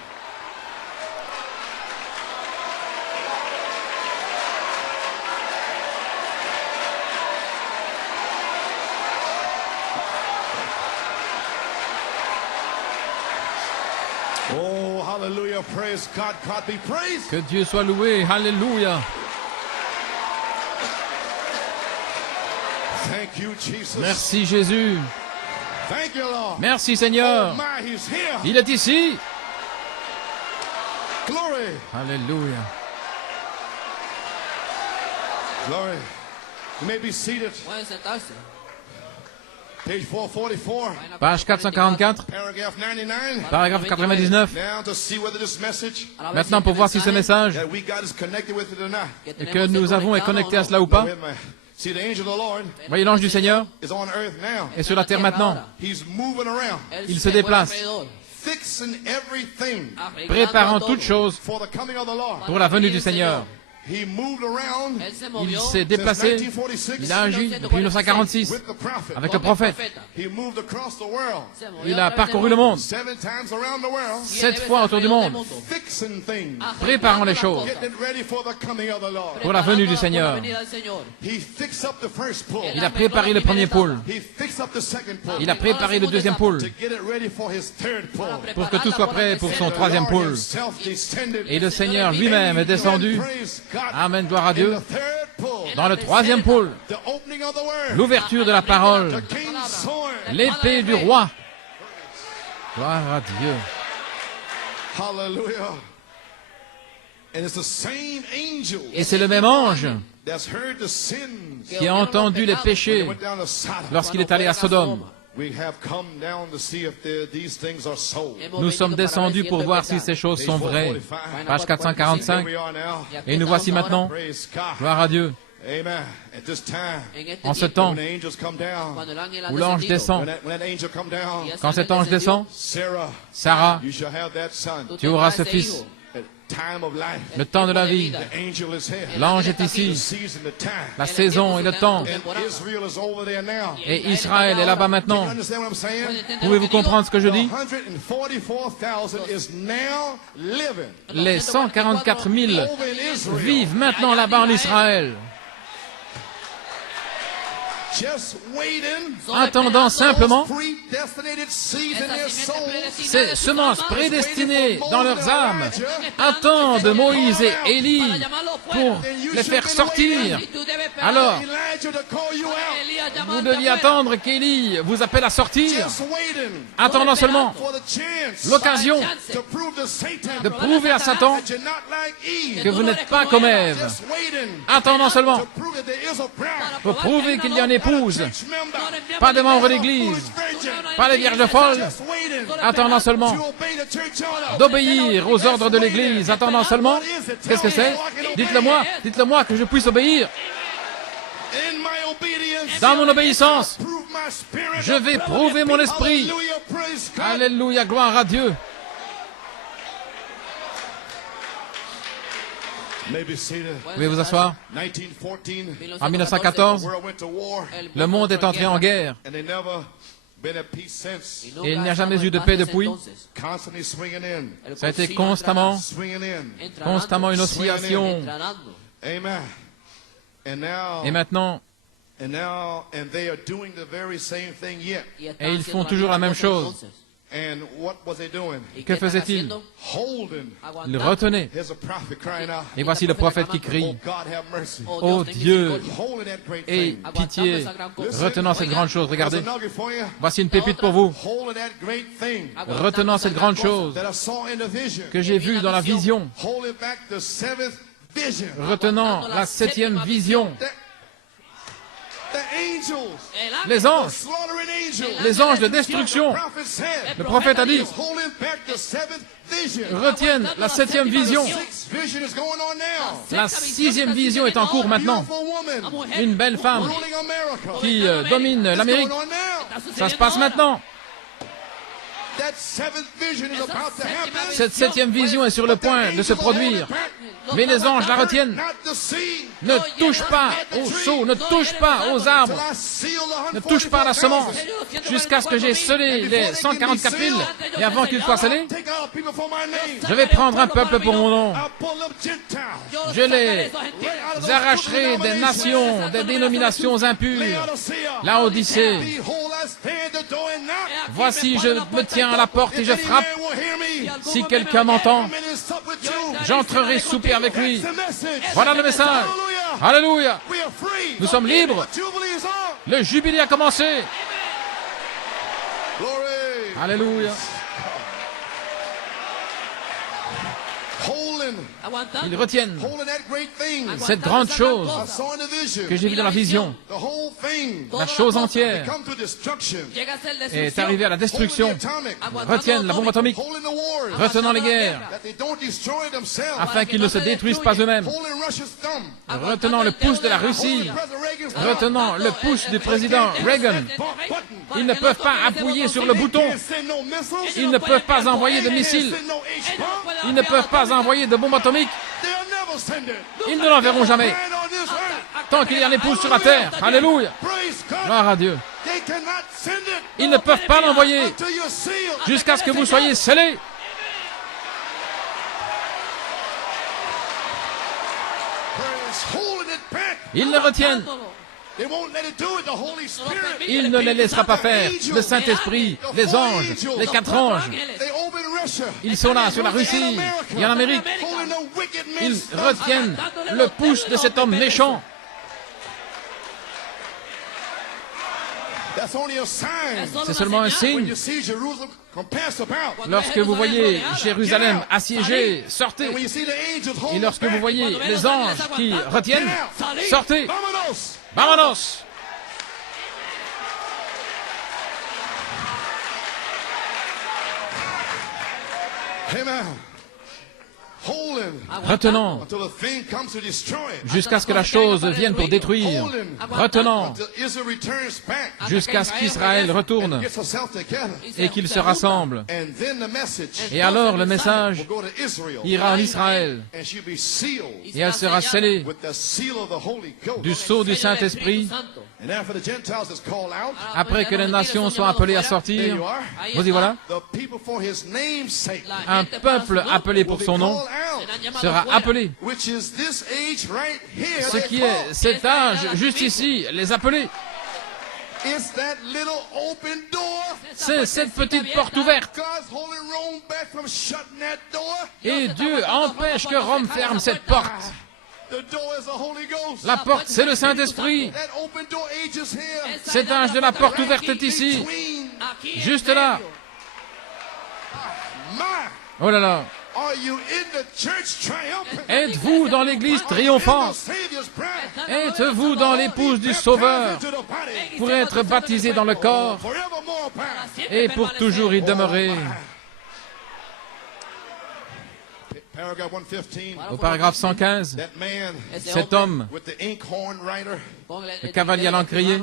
Oh, hallelujah. Praise God. God be praised. Que Dieu soit loué. Alléluia. Thank you, Jesus. Merci Jésus. Thank you, Lord. Merci Seigneur. Oh my, he's here. Il est ici. Glory. Alléluia. Glory. You may be seated. Page 444. Page 444. Paragraph 99. Paragraphe 99. Now to see whether this message Maintenant, pour voir si ce message that we got is connected with it or not. que nous avons est connecté à cela ou pas. Wait a minute. See, the angel of the Lord Voyez, l'ange du Seigneur is on earth now. est sur la terre maintenant. He's moving around, Il se déplace, fixing everything préparant toutes choses for the coming of the Lord. pour la venue du Seigneur. He moved around Il s'est déplacé, il a agi depuis 1946 with the prophet. avec le prophète. He moved across the world, Il a parcouru le monde 7 times around the world, 7 fois autour du monde, fixing things, préparant les choses getting ready for the coming of the Lord. pour la venue du Seigneur. He fixed up the first pull. Il a préparé le premier pôle, He fixed up the second pull il a préparé le deuxième pôle to get it ready for his third pull. pour que tout soit prêt pour son troisième Lord pôle. himself descended Et le Seigneur lui-même est descendu. praise God. Amen, gloire à Dieu. The third pull, Dans le troisième pôle, the opening of the word, l'ouverture de la parole, the king's sword. l'épée du roi. Gloire à Dieu. Hallelujah. And it's the same angel Et c'est le même ange that's heard the sins qui a entendu les when péchés he went down to Sodom. lorsqu'il est allé à Sodome. We have come down to see if these things are so. Nous sommes descendus pour voir si ces choses sont vraies. Page 445. Here we are now. Et nous voici maintenant. Praise God. Gloire à Dieu. Amen. At this time, En ce temps when the angels come down, où l'ange descend, when that angel come down, quand cet ange descend, Sarah, Sarah, you shall have that son. tu auras ce fils. At time of life, Le temps de la vie, the angel is here. l'ange est The ici. season, the time. La saison et le temps. And Israel is over there now. Et Israël est là-bas You maintenant. understand what I'm saying? Pouvez-vous comprendre ce que je The dis? 144,000 is now living Les 144 000 over in Israel. vivent maintenant là-bas en Israël, Just waiting attendant simplement predestinated seeds in their souls. ces semences prédestinées dans leurs âmes, attendent Moïse et Élie pour les faire sortir. Alors, Elijah to call you out. vous deviez attendre qu'Élie vous appelle à sortir, Just waiting attendant seulement for the chance l'occasion to prove to Satan de prouver à Satan that you're not like Eve. que vous n'êtes pas comme Ève, Just waiting attendant seulement to prove that there is a bride. pour prouver qu'il y a une épouse, Church member. pas de membres d'église, pas les vierges folles, Just waiting attendant seulement to obey the church order. d'obéir aux ordres de l'église, attendant seulement. Qu'est-ce que c'est? Dites-le-moi que je puisse obéir. In my obedience, Dans mon obéissance, prove my spirit. je vais prouver mon esprit. Hallelujah, praise God. Alléluia, gloire à Dieu. Maybe seated. Vous pouvez vous asseoir. 1914, En 1914, the world went to war, le monde est entré en guerre and they never been at peace since. et il n'y a jamais eu de paix depuis. Constantly swinging in, Ça a été constamment une oscillation. Amen. And now, Et maintenant, and they are doing the very same thing yet. et ils font toujours la même chose. And what was they doing? Que faisait-il? Holding. Il retenait. Here's a prophet crying out. Et voici le prophète qui Oh crie, God, have mercy. ô Dieu, Holding that great aie thing. pitié, retenant cette grande chose. There's a Regardez, nugget for you. voici une pépite pour vous. Holding that great thing Retenant cette grande chose that I saw in the vision. que j'ai vue dans la vision. Holding back the seventh vision. Retenant la 7e vision. The angels. Les anges, Slaughtering angels. les anges de destruction, The prophet said. le prophèète a dit, Holding back the seventh vision. retiennent la 7e vision. Sixth vision is going on now. La 6e vision est en cours maintenant. Beautiful woman Une belle femme ruling America. qui domine It's l'Amérique. going on now. Ça se passe maintenant. That seventh vision is about to happen. Cette 7e vision est sur le point de se produire. Mais les anges la retiennent. Not the seed. Ne touche pas au seau, ne touche pas aux arbres, I seal the ne touche pas à la semence, jusqu'à ce que j'ai scellé les 144 000. Et avant qu'ils soient scellés, Take out people for my name. je vais prendre un peuple pour mon nom. I'll pull up Gentiles. Je les arracherai des nations, des dénominations impures. La Odyssée. Behold, I stand at the door and knock. Voici, je me tiens à la porte et je If any frappe. man will hear me, Si quelqu'un m'entend, come in and sup with you. j'entrerai souper avec lui. That's the message. Voilà le message. Hallelujah. Alléluia. We are free. Nous sommes libres. The Jubilee is on. Le jubilé a commencé. Glory. Alléluia. Holding Ils retiennent cette grande chose que j'ai vue dans la vision. La chose entière est arrivée à la destruction. Retiennent la bombe atomique, retenant les guerres, afin qu'ils ne se détruisent pas eux-mêmes. Retenant le pouce de la Russie, retenant le pouce du président Reagan. Ils ne peuvent pas appuyer sur le bouton. Ils ne peuvent pas envoyer de missiles. Ils ne peuvent pas envoyer de bombes atomiques. Ils ne l'enverront jamais. Tant qu'il y a un épouse sur la terre. Alléluia. Gloire à Dieu. Ils ne peuvent pas l'envoyer jusqu'à ce que vous soyez scellés. Ils le retiennent. Il ne les laissera pas faire. Le Saint-Esprit, les anges, les 4 anges, ils sont là sur la Russie et en Amérique. Ils retiennent le pouce de cet homme méchant. C'est seulement un signe. Lorsque vous voyez Jérusalem assiégée, sortez. Et lorsque vous voyez les anges qui retiennent, sortez. Vámonos! Retenant jusqu'à ce que la chose vienne pour détruire. Retenant jusqu'à ce qu'Israël retourne et qu'il se rassemble. Et alors le message ira en Israël et elle sera scellée du sceau du Saint-Esprit. Après que les nations soient appelées à sortir, vous y voilà, un peuple appelé pour son nom sera appelé. Ce qui est cet âge juste ici, les appelés. C'est cette petite porte ouverte. Et Dieu empêche que Rome ferme cette porte. La porte, c'est le Saint-Esprit. Cet âge de la porte ouverte est ici. Juste là. Oh là là. Êtes-vous dans l'église triomphante? Êtes-vous dans l'épouse du Sauveur pour être baptisé dans le corps et pour toujours y demeurer? Au paragraphe 115, cet homme, le cavalier à l'encrier,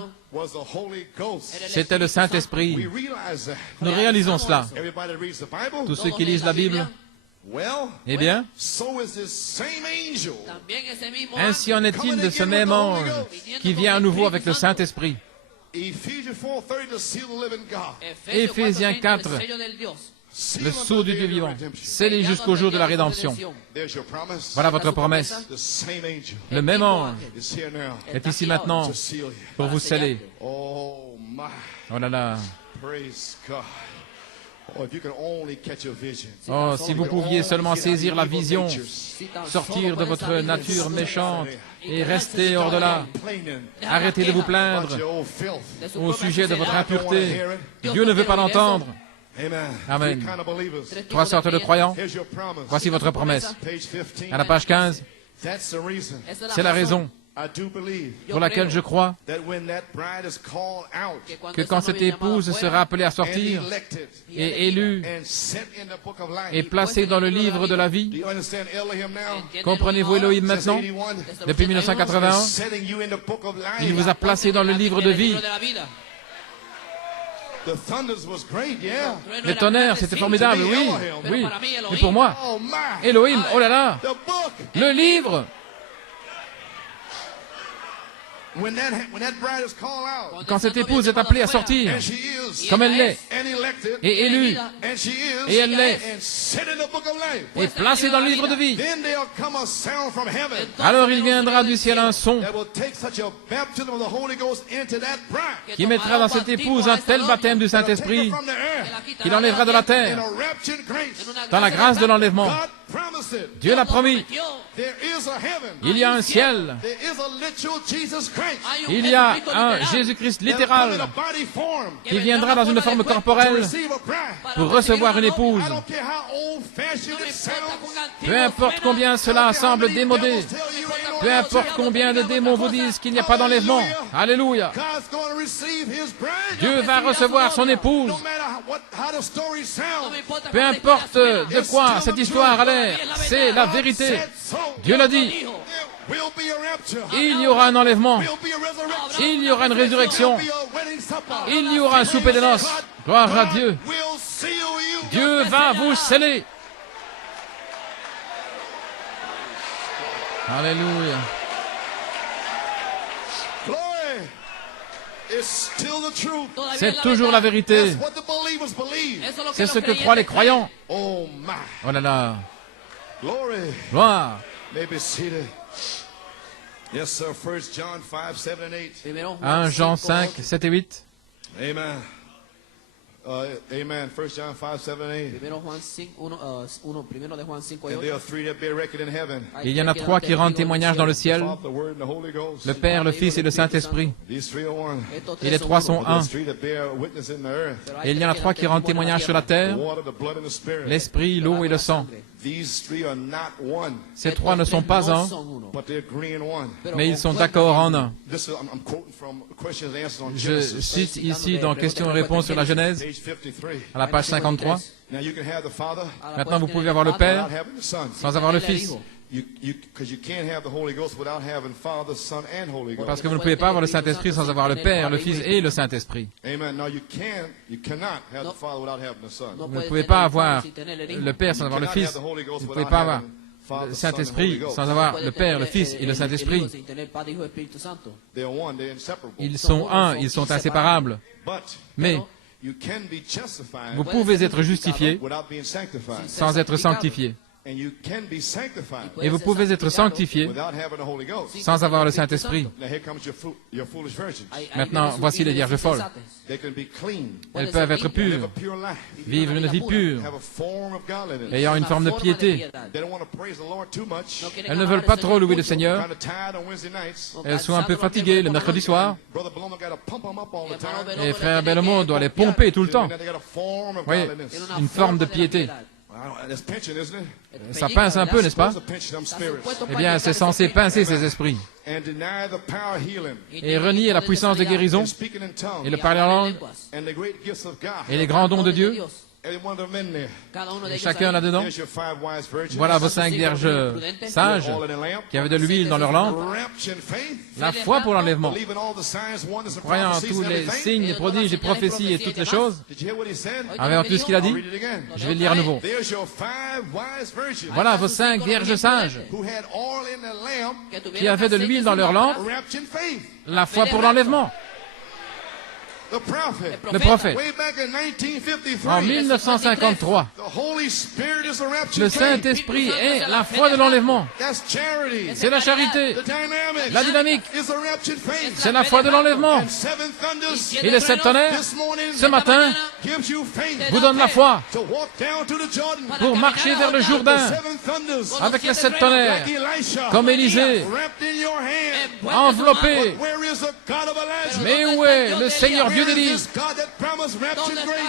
c'était le Saint-Esprit. Nous réalisons cela. Tous ceux qui lisent la Bible, eh bien, ainsi en est-il de ce même ange qui vient à nouveau avec le Saint-Esprit. Éphésiens 4, le sceau du Dieu vivant, scellé jusqu'au jour de la rédemption. Voilà votre promesse. Le même ange est ici maintenant pour vous sceller. Oh là là. Oh, si vous pouviez seulement saisir la vision, sortir de votre nature méchante et rester hors de là. Arrêtez de vous plaindre au sujet de votre impureté. Dieu ne veut pas l'entendre. Amen. 3 sortes de croyants. Voici votre promesse. À la page 15, c'est la raison pour laquelle je crois que quand cette épouse sera appelée à sortir et élue et placée dans le livre de la vie, comprenez-vous Elohim maintenant? Depuis 1981, il vous a placé dans le livre de vie. Les tonnerres, c'était formidable, oui, oui. Mais pour moi, Elohim, oh là là, le livre. Quand cette épouse est appelée à sortir, comme elle l'est, et élue, et elle l'est, et placée dans le livre de vie, alors il viendra du ciel un son qui mettra dans cette épouse un tel baptême du Saint-Esprit qu'il enlèvera de la terre, dans la grâce de l'enlèvement. Dieu l'a promis. Il y a un ciel. Il y a un Jésus-Christ littéral qui viendra dans une forme corporelle pour recevoir une épouse. Peu importe combien cela semble démodé, peu importe combien de démons vous disent qu'il n'y a pas d'enlèvement. Alléluia. Dieu va recevoir son épouse. Peu importe de quoi cette histoire a l'air, c'est la vérité. Dieu l'a dit. Il y aura un enlèvement. Il y aura une résurrection. Il y aura un souper de noces. Gloire à Dieu. Dieu va vous sceller. Alléluia. C'est toujours la vérité. C'est ce que croient les croyants. Oh là là. Gloire. 1 Jean 5, 7 et 8. Amen. Amen. 1 John 5, 7 and 8. And there are three that bear record in heaven. Il y en a trois qui rendent témoignage dans le ciel, le Père, le Fils et le Saint-Esprit. Et les trois sont un. Et il y en a trois qui rendent témoignage sur la terre, l'Esprit, l'eau et le sang. Ces trois ne sont pas un, mais ils sont d'accord en un. Je cite ici dans Questions et réponses sur la Genèse, à la page 53. Maintenant, vous pouvez avoir le Père sans avoir le Fils. Parce que vous ne pouvez pas avoir le Saint-Esprit sans avoir le Père, le Fils et le Saint-Esprit. Vous ne pouvez pas avoir le Père sans avoir le Fils. Vous ne pouvez pas avoir le Saint-Esprit sans avoir le Père, le Fils et le Saint-Esprit. Ils sont un, ils sont inséparables. Mais vous pouvez être justifié sans être sanctifié. Et vous pouvez être sanctifié sans avoir le Saint-Esprit. Maintenant, voici les vierges folles. Elles peuvent être pures, vivre une vie pure, ayant une forme de piété. Elles ne veulent pas trop louer le Seigneur. Elles sont un peu fatiguées le mercredi soir. Et frère Belmont doit les pomper tout le temps. Oui, une forme de piété. Ça pince un peu, n'est-ce pas? Eh bien, c'est censé pincer ces esprits. Et renier la puissance de guérison, et le parler en langue, et les grands dons de Dieu. Et chacun là-dedans. Voilà vos 5 vierges sages qui avaient de l'huile dans leur lampe. La foi pour l'enlèvement. Croyant en tous les signes, les prodiges, les prophéties et toutes les choses. Avez entendu ce qu'il a dit? Je vais le lire à nouveau. Voilà vos 5 vierges sages qui avaient de l'huile dans leur lampe. La foi pour l'enlèvement. Le prophète. En 1953, le Saint-Esprit est la foi de l'enlèvement. C'est la charité. La dynamique. C'est la foi de l'enlèvement. Et les 7 tonnerres, ce matin, vous donnent la foi pour marcher vers le Jourdain avec les 7 tonnerres, comme Élisée, enveloppé. Mais où est le Seigneur Dieu d'Élise?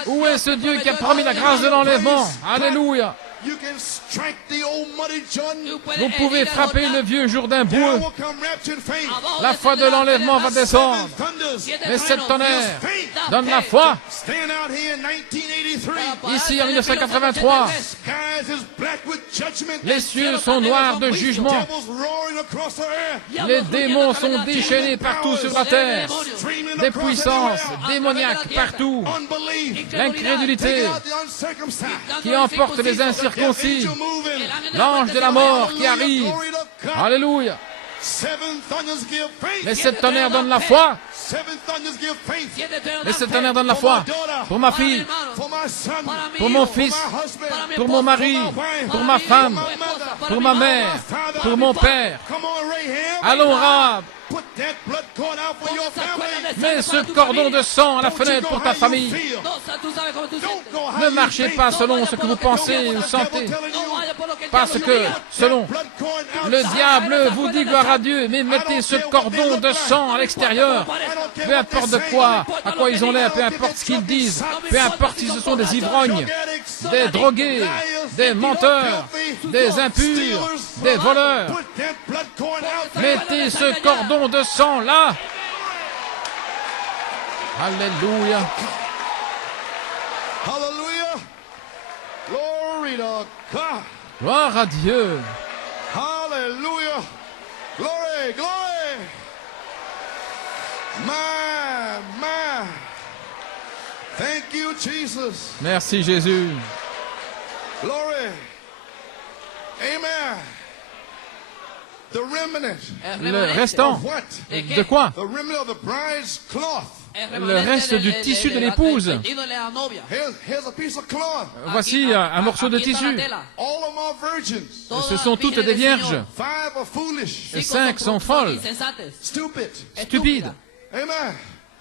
Où est ce Dieu qui a promis la grâce de l'enlèvement? Alléluia! Vous pouvez frapper le vieux Jourdain boueux. La foi de l'enlèvement va descendre. Les 7 tonnerres donnent la foi. Ici, en 1983, les cieux sont noirs de jugement. Les démons sont déchaînés partout sur la terre. Des puissances démoniaques partout. L'incrédulité qui emporte les incirconcis. L'ange de la mort qui arrive. Alléluia. Les 7 tonnerres donnent la foi. Les 7 tonnerres donnent la foi pour ma fille, pour mon fils, pour mon mari, pour ma femme, pour ma mère, pour mon père. Allons, Rahab. Mets ce cordon de sang à la fenêtre pour ta famille. Ne marchez pas selon ce que vous pensez ou sentez. Parce que, selon le diable vous dit gloire à Dieu, mais mettez ce cordon de sang à l'extérieur. Peu importe de quoi, à quoi ils ont l'air, peu importe ce qu'ils disent, peu importe si ce sont des ivrognes, des drogués, des menteurs, des impurs, des voleurs. Mettez ce cordon de sang là. Alléluia. Hallelujah. Glory to God. Gloire à Dieu. Hallelujah. Glory, glory. My. Thank you, Jesus. Merci Jésus. Glory. Amen. The remnant. Le restant. De quoi? The remnant of the bride's cloth. Le reste du tissu de l'épouse. Here's a piece of cloth. Voici un morceau de tissu. All of them are virgins. Ce sont toutes des vierges. 5 are foolish. Et 5 sont folles, Stupid. stupides. Amen.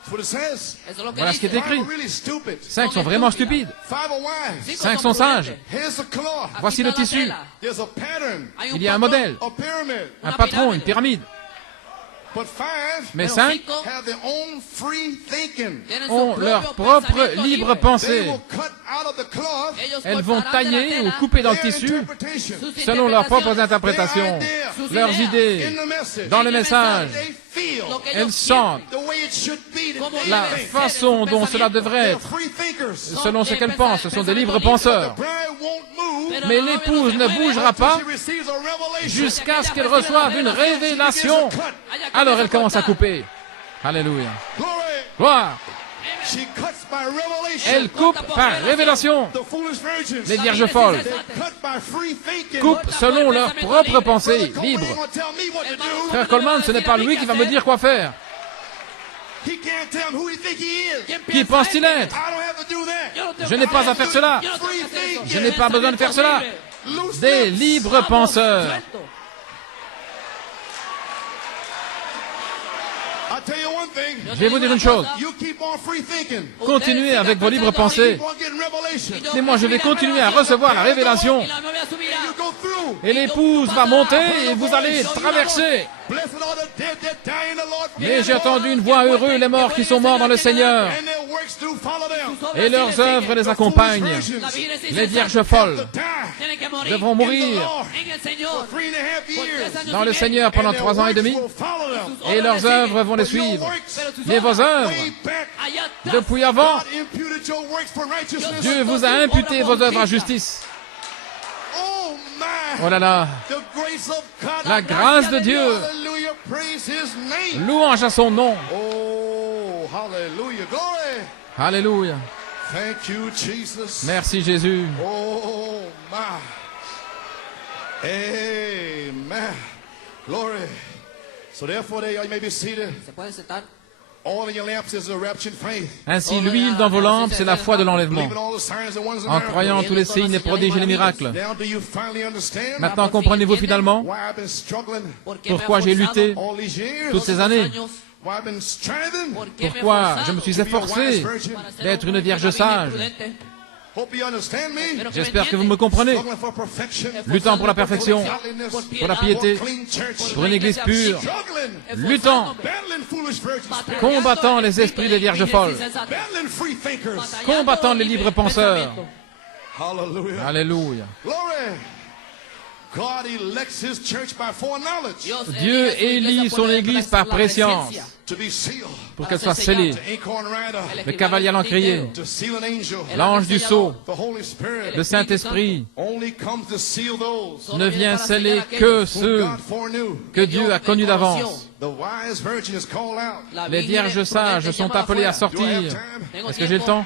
That's what it says. Voilà ce qui est 5 écrit. are really stupid. 5 sont vraiment stupides. 5 are wise. 5 sont sages. Here's the cloth. Voici le tissu. There's a pattern. Il y a un modèle, A pyramid. un patron, une pyramide. But 5 Mais 5 have their own free thinking. ont leur propre libre They pensée. will cut out of the cloth Elles vont tailler ou couper dans le their tissu interpretation. selon leurs propres interprétations, leurs idées, dans le message. They feel Elles sentent the way it should be. la façon dont cela devrait They're être, free thinkers. selon ce qu'elles pensent. Ce sont des libres penseurs. Bride won't move Mais l'épouse ne bougera pas she receives a revelation. jusqu'à ce qu'elle reçoive une révélation. Alors elle commence à couper. Alléluia. Glory. Gloire. She cuts by revelation. Elle coupe par révélation. The foolish virgins. Les vierges folles They cut by free thinking. coupent selon leur propre pensée libre. He ain't gonna tell me what to do. Frère Coleman, ce n'est pas lui qui va me dire quoi faire. He can't tell me who he think he is. Qui pense-t-il être? I don't have to do that. Je n'ai pas à faire cela. Free thinking. Je n'ai pas besoin de faire cela. Loose Des lips. libres penseurs. I'll tell you one thing. Je vais vous dire une chose. You keep on free thinking. Continuez avec vos libres pensées. Keep on getting revelation. Mais moi, je vais continuer à recevoir la révélation. You go through. Et l'épouse va monter et vous allez traverser. Blessed are the dead that die in the Lord. Mais j'ai entendu une voix, heureux les morts qui sont morts dans le Seigneur. And their works do follow them. Et leurs œuvres les accompagnent. Les vierges folles Die. devront mourir For 3.5 years. dans le Seigneur pendant 3 ans et demi. Will follow them. Et leurs œuvres vont les suivre. Mais vos œuvres, Way back, depuis avant, God imputed your works for righteousness. Dieu vous a imputé vos œuvres à justice. Oh my. Oh là là, The grace of God. la grâce de Dieu, Hallelujah. Praise his name. louange à son nom. Oh, hallelujah. Glory. Alléluia. Thank you, Jesus. Merci Jésus. Oh, my. Amen. Glory. So therefore, there you may be seated. Se pueden sentar. All in your lamps is a raptured faith. Ainsi, l'huile dans vos lampes, c'est la foi de l'enlèvement. Believing all the signs and wonders and En miracles. croyant tous les signes, les prodiges et les miracles. Now do you finally understand Maintenant, comprenez-vous finalement why I've been struggling pourquoi j'ai lutté all these years? toutes ces années? Why I've been striving? Pourquoi je me suis efforcé d'être une vierge sage? Hope you understand me. J'espère que vous me comprenez. Struggling for perfection. Luttant pour la perfection, Godliness. pour la piété, For clean church. pour une église pure, Struggling. luttant, Battling foolish virgins. combattant les esprits des vierges folles, Battling free thinkers. combattant les libres penseurs. Hallelujah. Alléluia. Glory. God elects his church by foreknowledge Dieu élit son église par préscience to be sealed. pour qu'elle soit scellée. The acorn rider. Le cavalier à l'encrier, To seal an angel. l'ange du sceau, The Holy Spirit le Saint-Esprit only comes to seal those ne vient sceller que whom ceux God foreknew. que Dieu a connus d'avance. The wise virgin is called out. Les vierges sages sont appelées à Do I have sortir. time? Est-ce que j'ai le temps?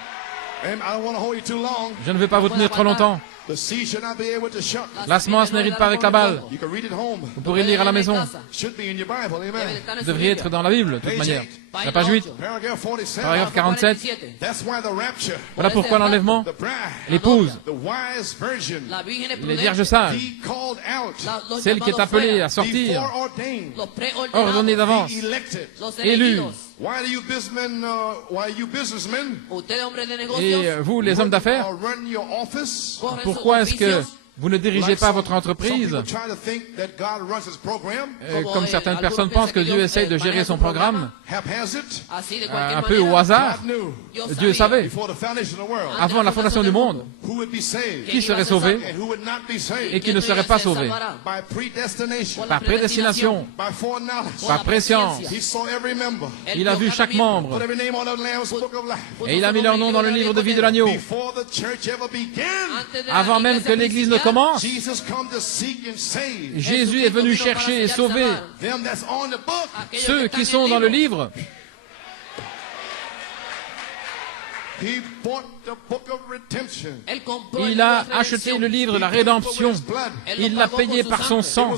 And I don't want to hold you too long. Je ne veux pas vous tenir trop longtemps. The seed should not be able to shut. La semence n'hérite pas avec la balle. You can read it home. Vous pourrez lire à la maison. Should be in your Bible. Amen. Vous devriez être dans la Bible, de toute Page manière. 8. La page 8, paragraphe 47. Voilà pourquoi l'enlèvement, l'épouse, les vierges sages, celle qui est appelée à sortir, ordonnée d'avance, élue. Et vous, les hommes d'affaires, pourquoi est-ce que vous ne dirigez pas votre entreprise comme certaines personnes pensent que Dieu essaye de gérer son programme un peu au hasard? Dieu savait, avant la fondation du monde, qui serait sauvé et qui ne serait pas sauvé. Par prédestination, par préscience, il a vu chaque membre et il a mis leur nom dans le livre de vie de l'agneau. Avant même que l'Église ne commence, Jésus est venu chercher et sauver ceux qui sont dans le livre. Il a acheté le livre de la rédemption. Il l'a payé par son sang.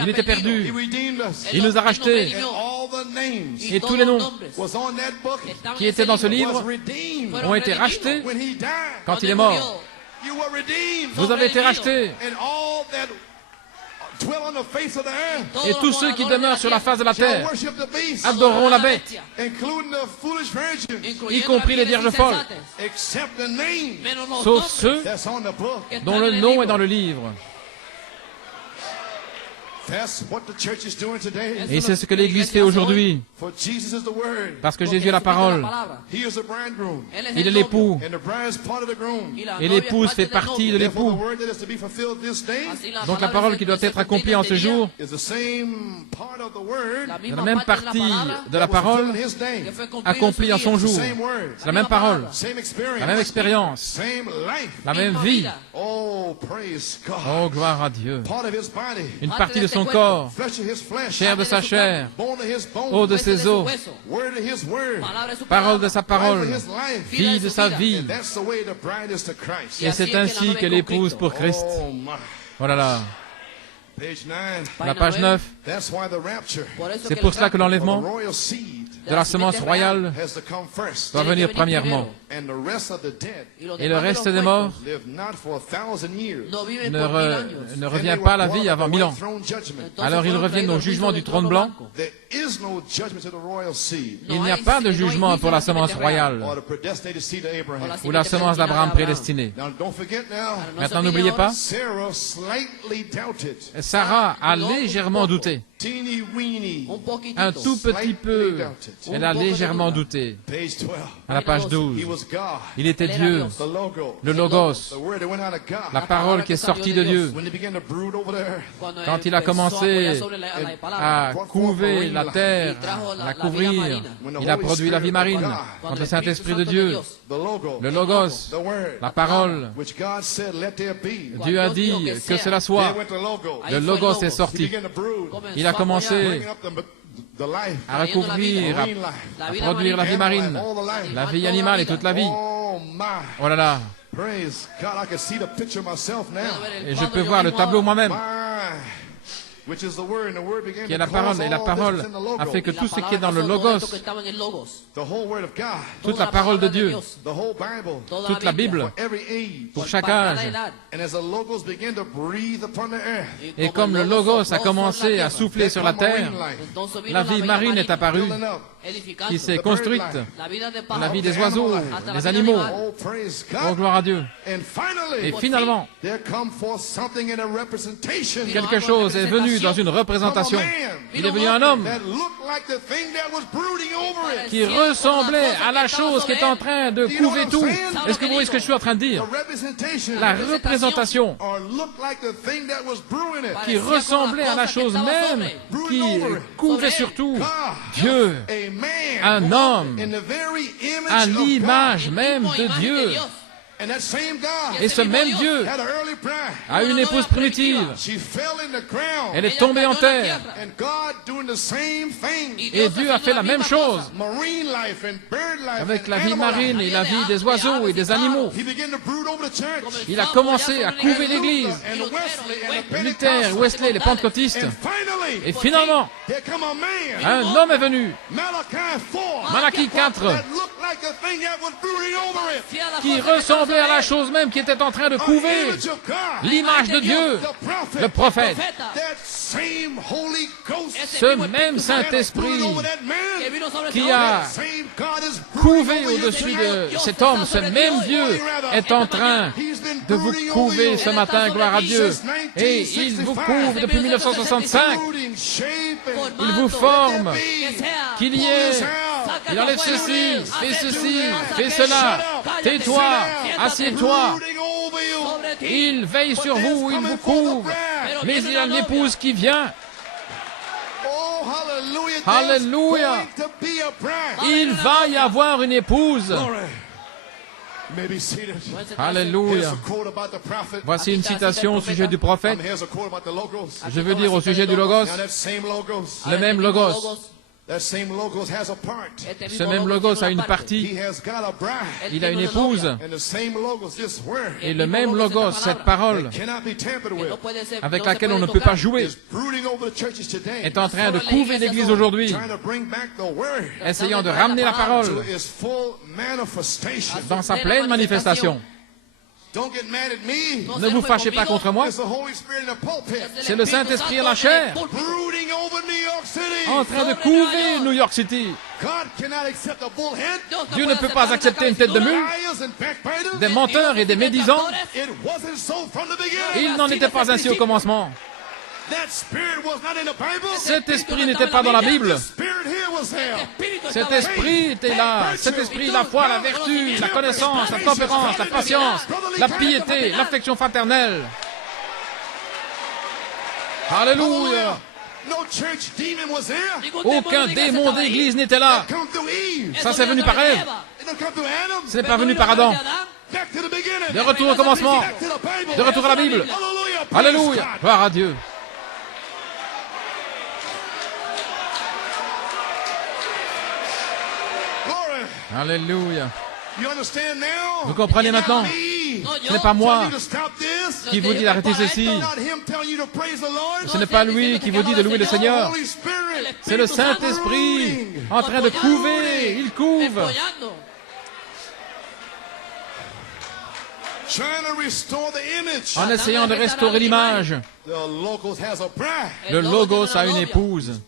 Il était perdu. Il nous a rachetés. Et tous les noms qui étaient dans ce livre ont été rachetés quand il est mort. Vous avez été rachetés. Et tous ceux qui demeurent sur la face de la terre adoreront la bête, y compris les vierges folles, sauf ceux dont le nom est dans le livre. Et c'est ce que l'Église fait aujourd'hui, parce que Jésus est la parole. Il est l'époux, et l'épouse fait partie de l'époux. Donc la parole qui doit être accomplie en ce jour est la même partie de la parole accomplie en son jour. C'est la même parole, la même expérience, la même vie. Oh, gloire à Dieu. Une partie de son corps, chair de sa chair, eau de ses os, parole de sa parole, vie de sa vie. Et c'est ainsi que l'épouse pour Christ. Oh là là. La page 9, c'est pour cela que l'enlèvement de la semence royale doit venir premièrement. Et le reste des morts ne revient pas à la vie avant 1000 ans. Alors ils reviennent au jugement du trône blanc. Il n'y a pas de jugement pour la semence royale ou la semence d'Abraham prédestinée. Maintenant, n'oubliez pas, Sarah a légèrement douté. Un tout petit peu. Elle a légèrement douté. À la page 12. Il était Dieu, le Logos, la parole qui est sortie de Dieu. Quand il a commencé à couver la terre, à la couvrir, il a produit la vie marine. Quand le Saint-Esprit de Dieu, le Logos, la parole, Dieu a dit que cela soit. Le Logos est sorti. Il a commencé à recouvrir, à produire la vie marine, la vie animale et toute la vie. Oh là là. Et je peux voir le tableau moi-même, qui est la parole, et la parole a fait que tout ce qui est dans le Logos, toute la parole de Dieu, toute la Bible, pour chaque âge, et comme le Logos a commencé à souffler sur la terre, la vie marine est apparue, qui s'est construite, la vie des oiseaux, des animaux. Oh, gloire à Dieu. Et finalement, quelque chose est venu dans une représentation. Il est venu un homme qui ressemblait à la chose qui est en train de couver tout. Est-ce que vous voyez ce que je suis en train de dire? La représentation qui ressemblait à la chose même qui couvait surtout Dieu. Un homme à l'image même de Dieu. Et ce même Dieu a une épouse primitive. Elle est tombée en terre. Et Dieu a fait la même chose avec la vie marine et la vie des oiseaux et des animaux. Il a commencé à couver l'Église. Luther, Wesley, les pentecôtistes. Et finalement, un homme est venu, Malachie 4, qui ressemblait à la chose même qui était en train de couver l'image de Dieu, le prophète. Ce même Saint-Esprit qui a couvé au-dessus de cet homme, ce même Dieu est en train de vous couver ce matin, gloire à Dieu. Et il vous couvre depuis 1965. Il vous forme, qu'il y ait, il enlève ceci, fais cela, tais-toi, assieds-toi. Il veille sur vous, il vous couvre, mais il a une épouse qui vient. Alléluia! Il va y avoir une épouse. Alléluia. Voici une citation au sujet du prophète. Je veux dire au sujet du Logos. Le même Logos. Ce même Logos a une partie. Il a une épouse. Et le même Logos, cette parole, avec laquelle on ne peut pas jouer, est en train de couver l'Église aujourd'hui, essayant de ramener la parole dans sa pleine manifestation. Ne vous fâchez pas contre moi. C'est le Saint-Esprit à la chair en train de couver New York City. Dieu ne peut pas accepter une tête de mule, des menteurs et des médisants. Il n'en était pas ainsi au commencement. Cet esprit n'était pas dans la Bible. Cet esprit était là. Cet esprit, la foi, la vertu, la connaissance, la tempérance, la patience, la piété, l'affection fraternelle. Alléluia. Aucun démon d'église n'était là. Ça, c'est venu par Ève. Ce n'est pas venu par Adam. De retour au commencement. De retour à la Bible. Alléluia. Gloire à Dieu. Alléluia. Vous comprenez maintenant? Ce n'est pas moi qui vous dit d'arrêter ceci. Ce n'est pas lui qui vous dit de louer le Seigneur. C'est le Saint-Esprit en train de couver. Il couve. En essayant de restaurer l'image. Le Logos a une épouse.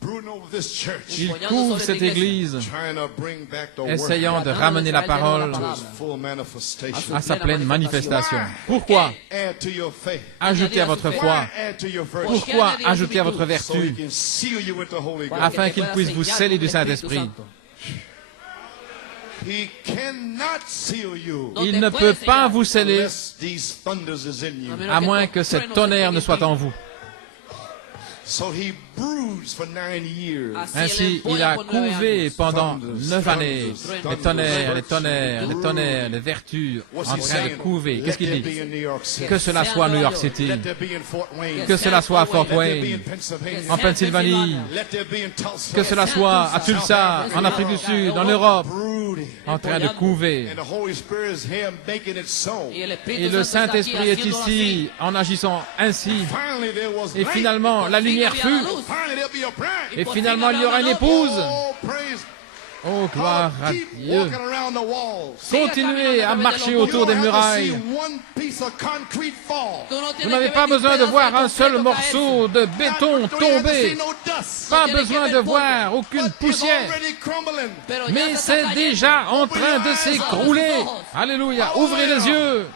Il couvre cette Église, essayant de ramener la parole à sa pleine manifestation. Pourquoi? Ajoutez à votre foi. Pourquoi ajouter à votre vertu? Afin qu'il puisse vous sceller du Saint-Esprit. Il ne peut pas vous sceller à moins que ce tonnerre ne soit en vous. Ainsi, il a couvé pendant 9 années les tonnerres, les vertus en train de couver. Qu'est-ce qu'il dit? Que cela soit à New York City, que cela soit à Fort Wayne, en Pennsylvanie, que cela soit à Tulsa, en Afrique du Sud, en Europe, en train de couver. Et le Saint-Esprit est ici en agissant ainsi. Et finalement, la lumière fut. Et finalement, il y aura une épouse. Oh, gloire à Dieu. Continuez à marcher autour des murailles. Vous n'avez pas besoin de voir un seul morceau de béton tomber. Pas besoin de voir aucune poussière. Mais c'est déjà en train de s'écrouler. Alléluia. Ouvrez les yeux.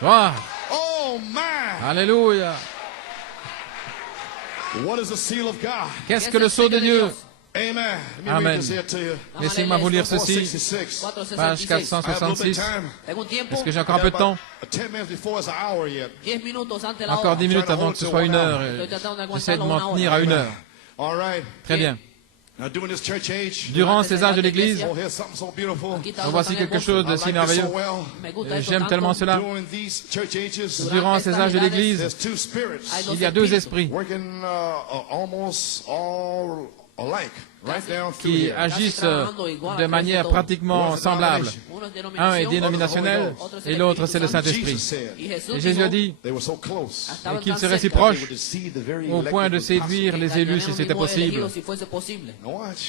Gloire. Alléluia. Qu'est-ce que le sceau de Dieu? Amen. Laissez-moi vous lire ceci. Page 466. Est-ce que j'ai encore un peu de temps? Encore 10 minutes avant que ce soit 1 heure. J'essaie de m'en tenir à 1 heure. Très bien. Durant ces âges de l'Église, voici quelque chose de si merveilleux. J'aime tellement cela. Durant ces âges de l'Église, il y a deux esprits qui agissent de manière pratiquement semblable. Un est dénominationnel et l'autre c'est le Saint-Esprit. Et Jésus a dit qu'ils seraient si proches au point de séduire les élus si c'était possible.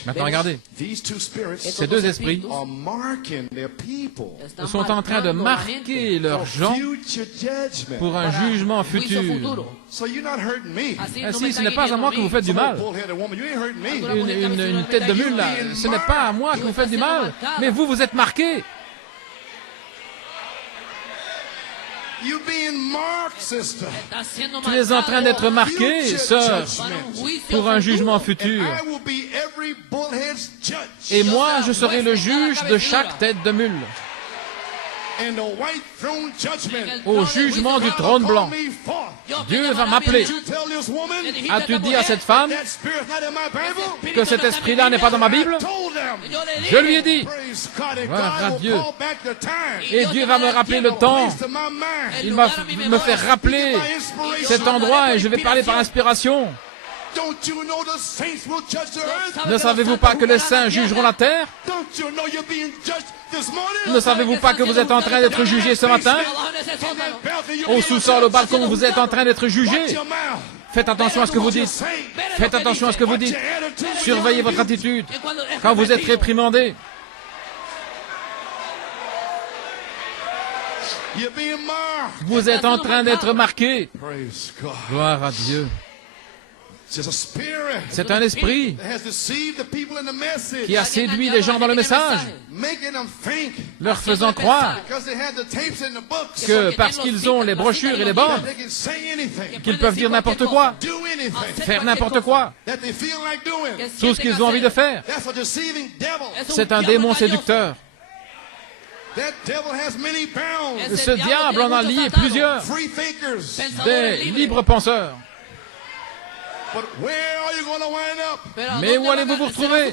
Maintenant regardez, ces deux esprits sont en train de marquer leurs gens pour un jugement futur. Ainsi, ce n'est pas à moi que vous faites du mal. Une tête de mule, là, ce n'est pas à moi que vous faites du mal, mais vous, vous êtes marqués. Tu es en train d'être marqué, sœur, pour un jugement futur. Et moi, je serai le juge de chaque tête de mule. Au jugement du trône blanc, Dieu va m'appeler. As-tu dit à cette femme que cet esprit-là n'est pas dans ma Bible? Je lui ai dit. Gloire à Dieu. Et Dieu va me rappeler le temps. Il va me faire rappeler cet endroit et je vais parler par inspiration. Ne savez-vous pas que les saints jugeront la terre? Ne savez-vous pas que vous êtes en train d'être jugé ce matin? Au sous-sol, au balcon, vous êtes en train d'être jugé. Faites attention à ce que vous dites. Faites attention à ce que vous dites. Surveillez votre attitude quand vous êtes réprimandé. Vous êtes en train d'être marqué. Gloire à Dieu. C'est un esprit qui a séduit les gens dans le message, leur faisant croire que parce qu'ils ont les brochures et les bandes, qu'ils peuvent dire n'importe quoi, faire n'importe quoi, tout ce qu'ils ont envie de faire. C'est un démon séducteur. Ce diable en a lié plusieurs, des libres penseurs. Mais où allez-vous vous retrouver?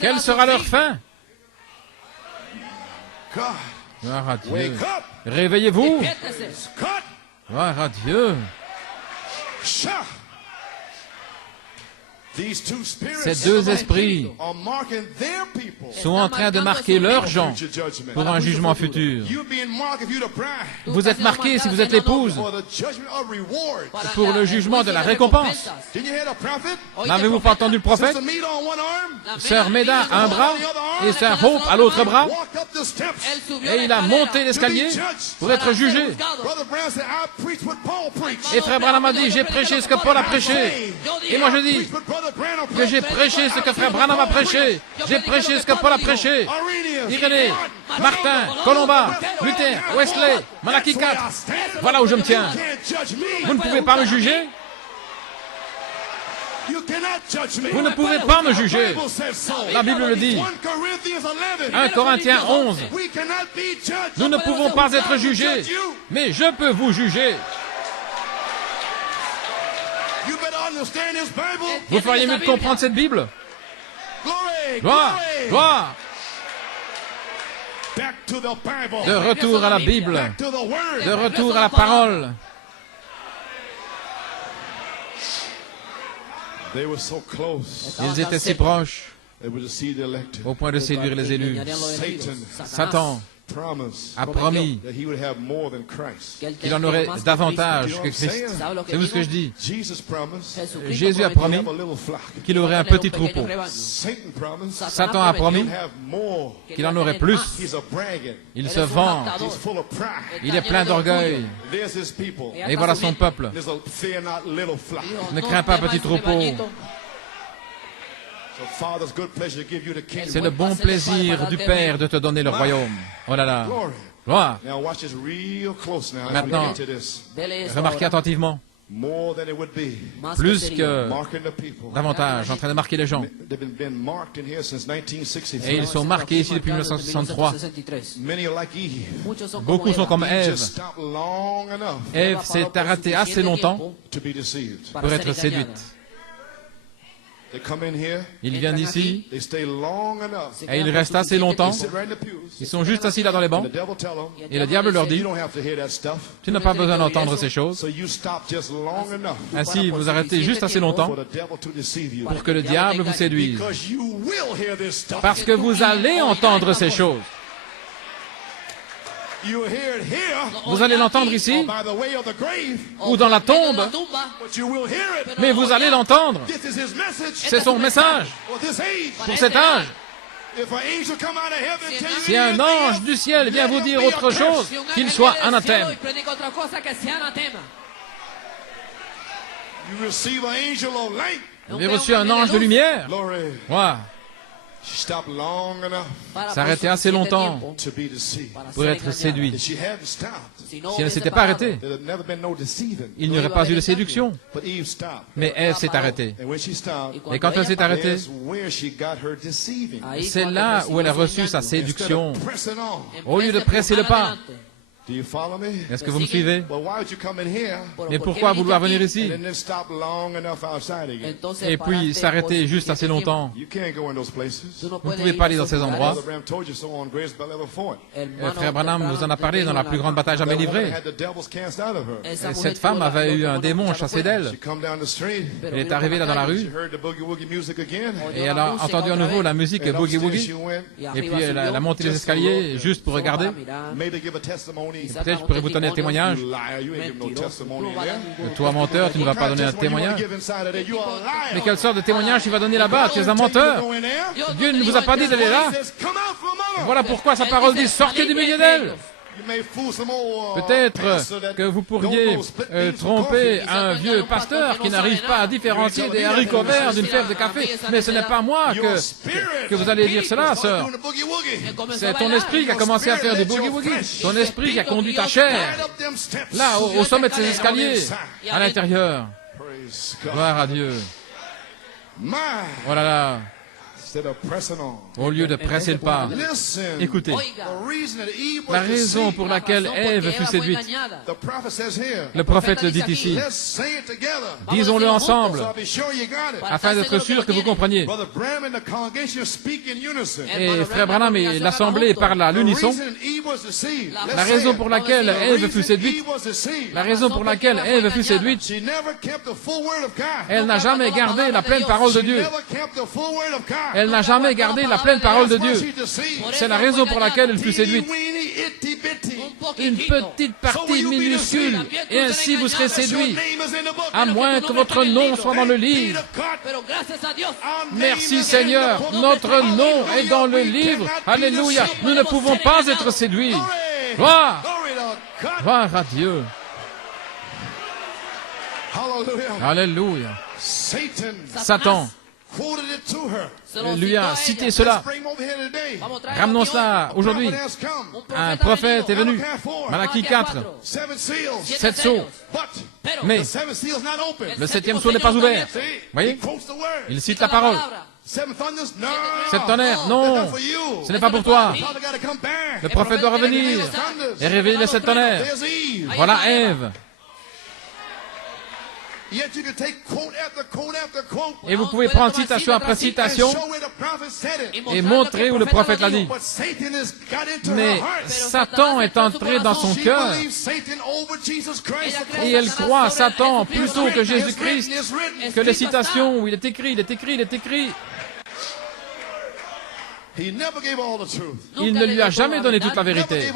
Quelle sera leur fin? Gloire à Dieu. Réveillez-vous. Gloire à Dieu. Ces deux esprits sont en train de marquer leurs gens pour un jugement futur. Vous êtes marqués si vous êtes l'épouse pour le jugement de la récompense. N'avez-vous pas entendu le prophète? Sœur Meda a un bras et Sœur Hope a l'autre bras. Et il a monté l'escalier pour être jugé. Et Frère Branham a dit, j'ai prêché ce que Paul a prêché. Et moi je dis que j'ai prêché ce que Frère Branham a prêché. J'ai prêché ce que Paul a prêché. Irénée, Martin, Colomba, Luther, Wesley, Malachie 4. Voilà où je me tiens. Vous ne pouvez pas me juger. Vous ne pouvez pas me juger. La Bible le dit. 1 Corinthiens 11. Nous ne pouvons pas être jugés, mais je peux vous juger. Vous feriez mieux de comprendre cette Bible. Gloire, gloire. De retour à la Bible. De retour à la parole. Ils étaient si proches au point de séduire les élus. Satan a promis qu'il en aurait davantage que Christ. C'est vous ce que je dis. Jésus a promis qu'il aurait un petit troupeau. Satan a promis qu'il en aurait plus. Il se vante. Il est plein d'orgueil. Et voilà son peuple. Ne crains pas, petit troupeau. C'est le bon plaisir du Père de te donner le royaume. Oh là là. Gloire. Maintenant, remarquez attentivement. Plus que davantage, en train de marquer les gens. Et ils sont marqués ici depuis 1963. Beaucoup sont comme Ève. Ève s'est arrêtée assez longtemps pour être séduite. Ils viennent ici et ils restent assez longtemps. Ils sont juste assis là dans les bancs. Et le diable leur dit, tu n'as pas besoin d'entendre ces choses. Ainsi, vous arrêtez juste assez longtemps pour que le diable vous séduise. Parce que vous allez entendre ces choses. Vous allez l'entendre ici, ou dans la tombe, mais vous allez l'entendre. C'est son message pour cet âge. Si un ange du ciel vient vous dire autre chose, qu'il soit anathème. Vous avez reçu un ange de lumière. Wow. S'arrêter assez longtemps pour être séduit. Si elle ne s'était pas arrêtée, il n'y aurait pas eu de séduction. Mais Ève s'est arrêtée. Et quand elle s'est arrêtée, c'est là où elle a reçu sa séduction. Au lieu de presser le pas. Est-ce que vous me suivez? Mais pourquoi vouloir venir ici et puis s'arrêter juste assez longtemps? Vous ne pouvez pas aller dans ces endroits. Frère Branham vous en a parlé dans la plus grande bataille jamais livrée. Cette femme avait eu un démon chassé d'elle. Elle est arrivée là dans la rue et elle a entendu à nouveau la musique Boogie Woogie. Et puis elle a monté les escaliers juste pour regarder. Peut-être je pourrais vous donner un témoignage. Toi, menteur, tu ne vas pas donner un témoignage. Mais quelle sorte de témoignage tu vas donner là-bas? Tu es un menteur. Dieu ne vous a pas dit d'aller là. Voilà pourquoi sa parole dit, sortez du milieu d'elle. Peut-être que vous pourriez tromper un vieux pasteur qui n'arrive pas à différencier des haricots verts d'une fève de café. Mais ce n'est pas moi que vous allez dire cela, sœur. C'est ton esprit qui a commencé à faire du boogie-woogie. Ton esprit qui a conduit ta chair, là, au sommet de ces escaliers, à l'intérieur. Gloire à Dieu. Oh là là. Au lieu de presser le pas, écoutez, la raison pour laquelle Ève fut séduite, le prophète le dit ici, disons-le ensemble, afin d'être sûr que vous compreniez. Et Frère Branham et l'Assemblée parlent à l'unisson. La raison pour laquelle Ève fut séduite, elle n'a jamais gardé la pleine parole de Dieu. Elle n'a jamais gardé la pleine parole de Dieu. C'est la raison pour laquelle elle fut séduite. Une petite partie minuscule, et ainsi vous serez séduits, à moins que votre nom soit dans le livre. Merci Seigneur, notre nom est dans le livre. Alléluia, nous ne pouvons pas être séduits. Gloire, gloire à Dieu. Alléluia. Satan lui a cité cela. Ramenons cela aujourd'hui. Un prophète est venu. Malachie 4. 7 sceaux. Mais le 7e sceau n'est pas ouvert. Voyez? Il cite la parole. 7 tonnerres, non, ce n'est pas pour toi. Le prophète doit revenir et révéler les 7 tonnerres. Voilà Ève. Et vous pouvez prendre citation après citation et montrer où le prophète l'a dit. Mais Satan est entré dans son cœur et elle croit Satan plutôt que Jésus-Christ, que les citations où il est écrit. Il ne lui a jamais donné toute la vérité.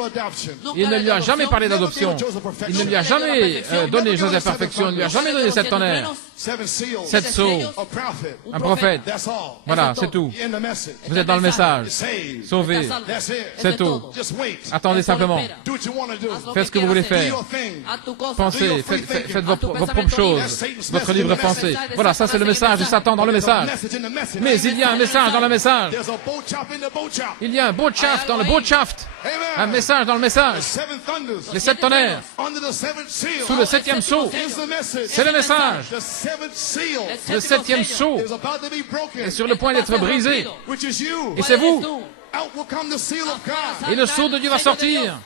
Il ne lui a jamais parlé d'adoption. Il ne lui a jamais donné Joseph Perfection. Il ne lui a jamais donné 7 tonnerres. 7 sceaux. Un prophète. Voilà, c'est tout. Vous êtes dans le message. Sauvé. C'est tout. Attendez simplement. Faites ce que vous voulez faire. Pensez. Faites vos propres choses. Votre libre pensée. Voilà, ça c'est le message de Satan dans le message. Mais il y a un message dans le message. Il y a un beau shaft dans le beau shaft. Un message dans le message. Les 7 tonnerres. Sous le 7e sceau. C'est le message. Le 7e sceau est sur le point d'être brisé. Et c'est vous. Et le sceau de Dieu va sortir.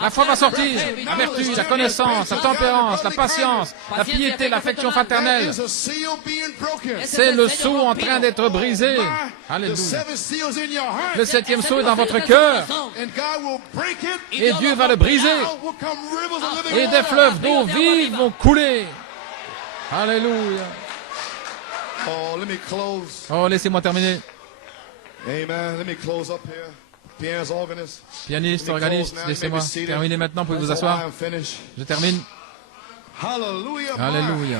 La foi va sortir, la vertu, la connaissance, la tempérance, la patience, la piété, l'affection fraternelle. C'est le sceau en train d'être brisé. Alléluia. Le 7e sceau est dans votre cœur. Et Dieu va le briser. Et des fleuves d'eau vive vont couler. Alléluia. Oh, laissez-moi terminer. Amen. Let me close up here. Pianiste, organiste, laissez-moi terminer maintenant, pouvez vous asseoir. Je termine. Alléluia.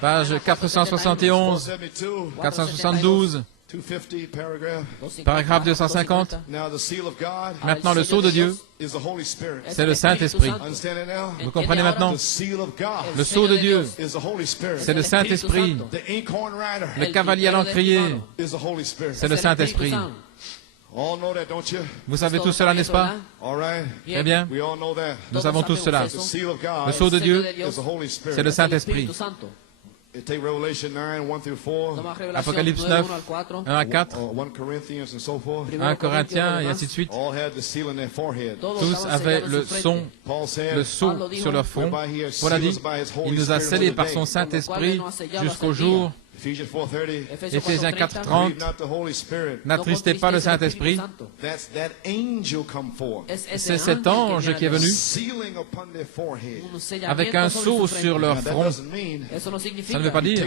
Page 471, 472, paragraphe 250. Maintenant, le sceau de Dieu, c'est le Saint-Esprit. Vous comprenez maintenant? Le sceau de Dieu, c'est le Saint-Esprit. Le cavalier à l'encrier, c'est le Saint-Esprit. Vous savez tout cela, n'est-ce pas? Eh bien, nous savons tous cela. Le sceau de Dieu, c'est le Saint-Esprit. Apocalypse 9, 1 à 4, 1 Corinthiens, et ainsi de suite. Tous avaient le sceau sur leur front. Paul a dit, il nous a scellés par son Saint-Esprit jusqu'au jour. Éphésiens 4, 30, n'attristez pas le Saint-Esprit. C'est cet ange qui est venu avec un sceau sur leur front. Ça ne veut pas dire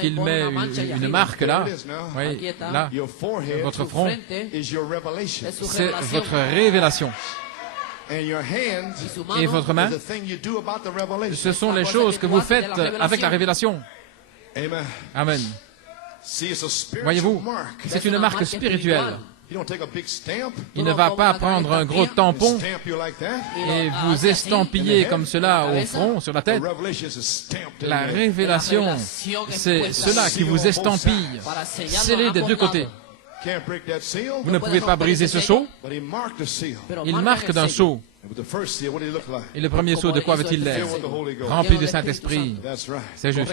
qu'il met une marque là. Oui, là, votre front, c'est votre révélation. Et votre main, ce sont les choses que vous faites avec la révélation. Amen. Voyez-vous, c'est une marque spirituelle. Il ne va pas prendre un gros tampon et vous estampiller comme cela au front, sur la tête. La révélation, c'est cela qui vous estampille, scellé des deux côtés. Vous ne pouvez pas briser ce sceau. Il marque d'un sceau. Et le premier sceau, de quoi avait-il l'air? Rempli du Saint-Esprit. C'est juste.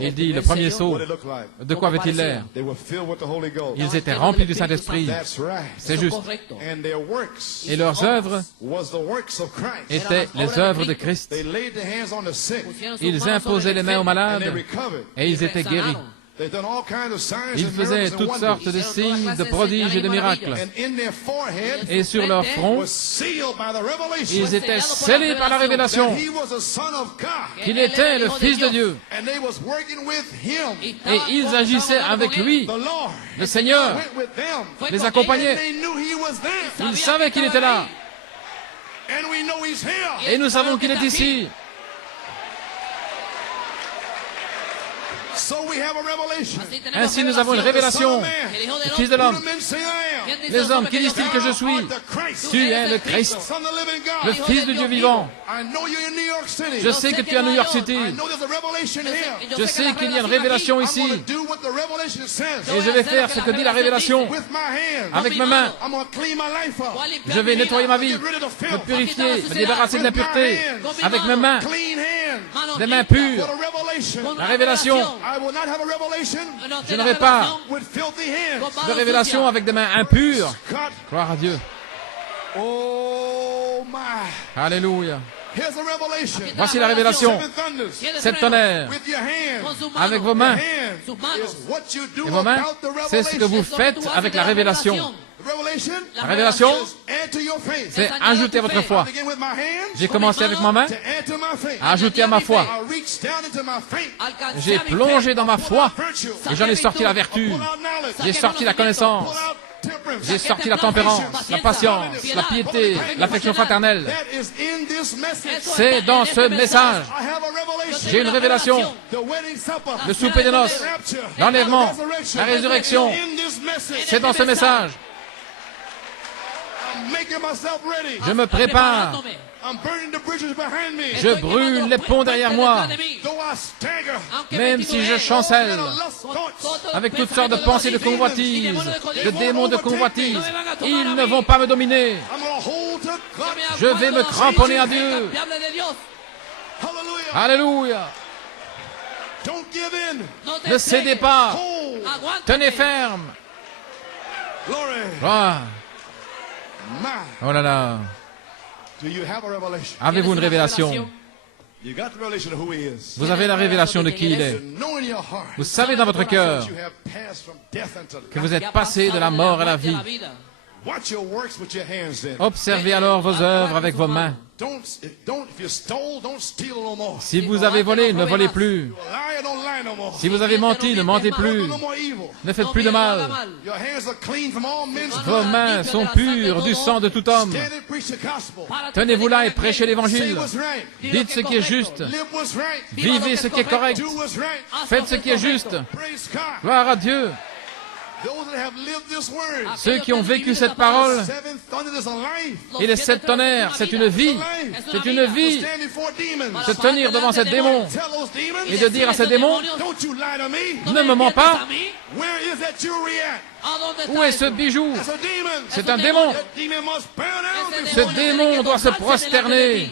Il dit, le premier sceau, de quoi avait-il l'air? Ils étaient remplis du Saint-Esprit. C'est juste. Et leurs œuvres étaient les œuvres de Christ. Ils imposaient les mains aux malades et ils étaient guéris. Ils faisaient toutes sortes de signes, de prodiges et de miracles. Et sur leur front, ils étaient scellés par la révélation qu'il était le Fils de Dieu. Et ils agissaient avec lui. Le Seigneur les accompagnait. Ils savaient qu'il était là. Et nous savons qu'il est ici. Ainsi, nous avons une révélation du Fils de l'homme. Les hommes, qui disent-ils que je suis? Tu es le Christ, le Fils de Dieu vivant. Je sais que tu es à New York City. Je sais qu'il y a une révélation ici. Et je vais faire ce que dit la révélation avec mes mains. Je vais nettoyer ma vie, me purifier, me débarrasser de l'impureté avec mes mains, des mains pures. La révélation. Je n'aurai pas de révélation avec des mains impures. Gloire à Dieu. Alléluia. Voici la révélation. Sept tonnerres. Avec vos mains. Et vos mains, c'est ce que vous faites avec la révélation. La révélation, c'est ajouter à votre foi. J'ai commencé avec ma main, à ajouter à ma foi. J'ai plongé dans ma foi et j'en ai sorti la vertu. J'ai sorti la connaissance. J'ai sorti la tempérance, la patience, la piété, l'affection fraternelle. C'est dans ce message. J'ai une révélation. Le souper de noces, l'enlèvement, la résurrection. C'est dans ce message. Je me prépare. Je brûle les ponts derrière moi. Même si je chancelle avec toutes sortes de pensées de convoitise, de démons de convoitise, ils ne vont pas me dominer. Je vais me cramponner à Dieu. Alléluia. Ne cédez pas. Tenez ferme. Gloire. Oh là là. Avez-vous une révélation? Vous avez la révélation de qui il est. Vous savez dans votre cœur que vous êtes passé de la mort à la vie. Observez alors vos œuvres avec vos mains. Si vous avez volé, ne volez plus. Si vous avez menti, ne mentez plus. Ne faites plus de mal. Vos mains sont pures du sang de tout homme. Tenez-vous là et prêchez l'évangile. Dites ce qui est juste. Vivez ce qui est correct. Faites ce qui est juste. Gloire à Dieu. Ceux qui ont vécu cette parole et les 7 tonnerres, c'est une vie. C'est une vie. Se tenir devant ces démons et de dire à ces démons, ne me mens pas. Où est ce bijou? C'est un démon. Ce démon doit se prosterner.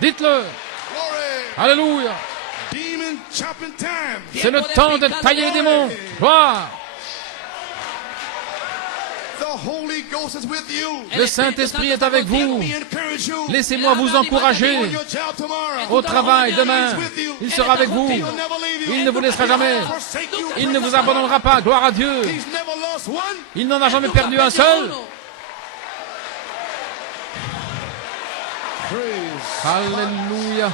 Dites-le. Alléluia. C'est le temps de tailler les démons. Gloire. Le Saint-Esprit est avec vous. Laissez-moi vous encourager. Au travail demain, il sera avec vous. Il ne vous laissera jamais. Il ne vous abandonnera pas. Gloire à Dieu. Il n'en a jamais perdu un seul. Alléluia.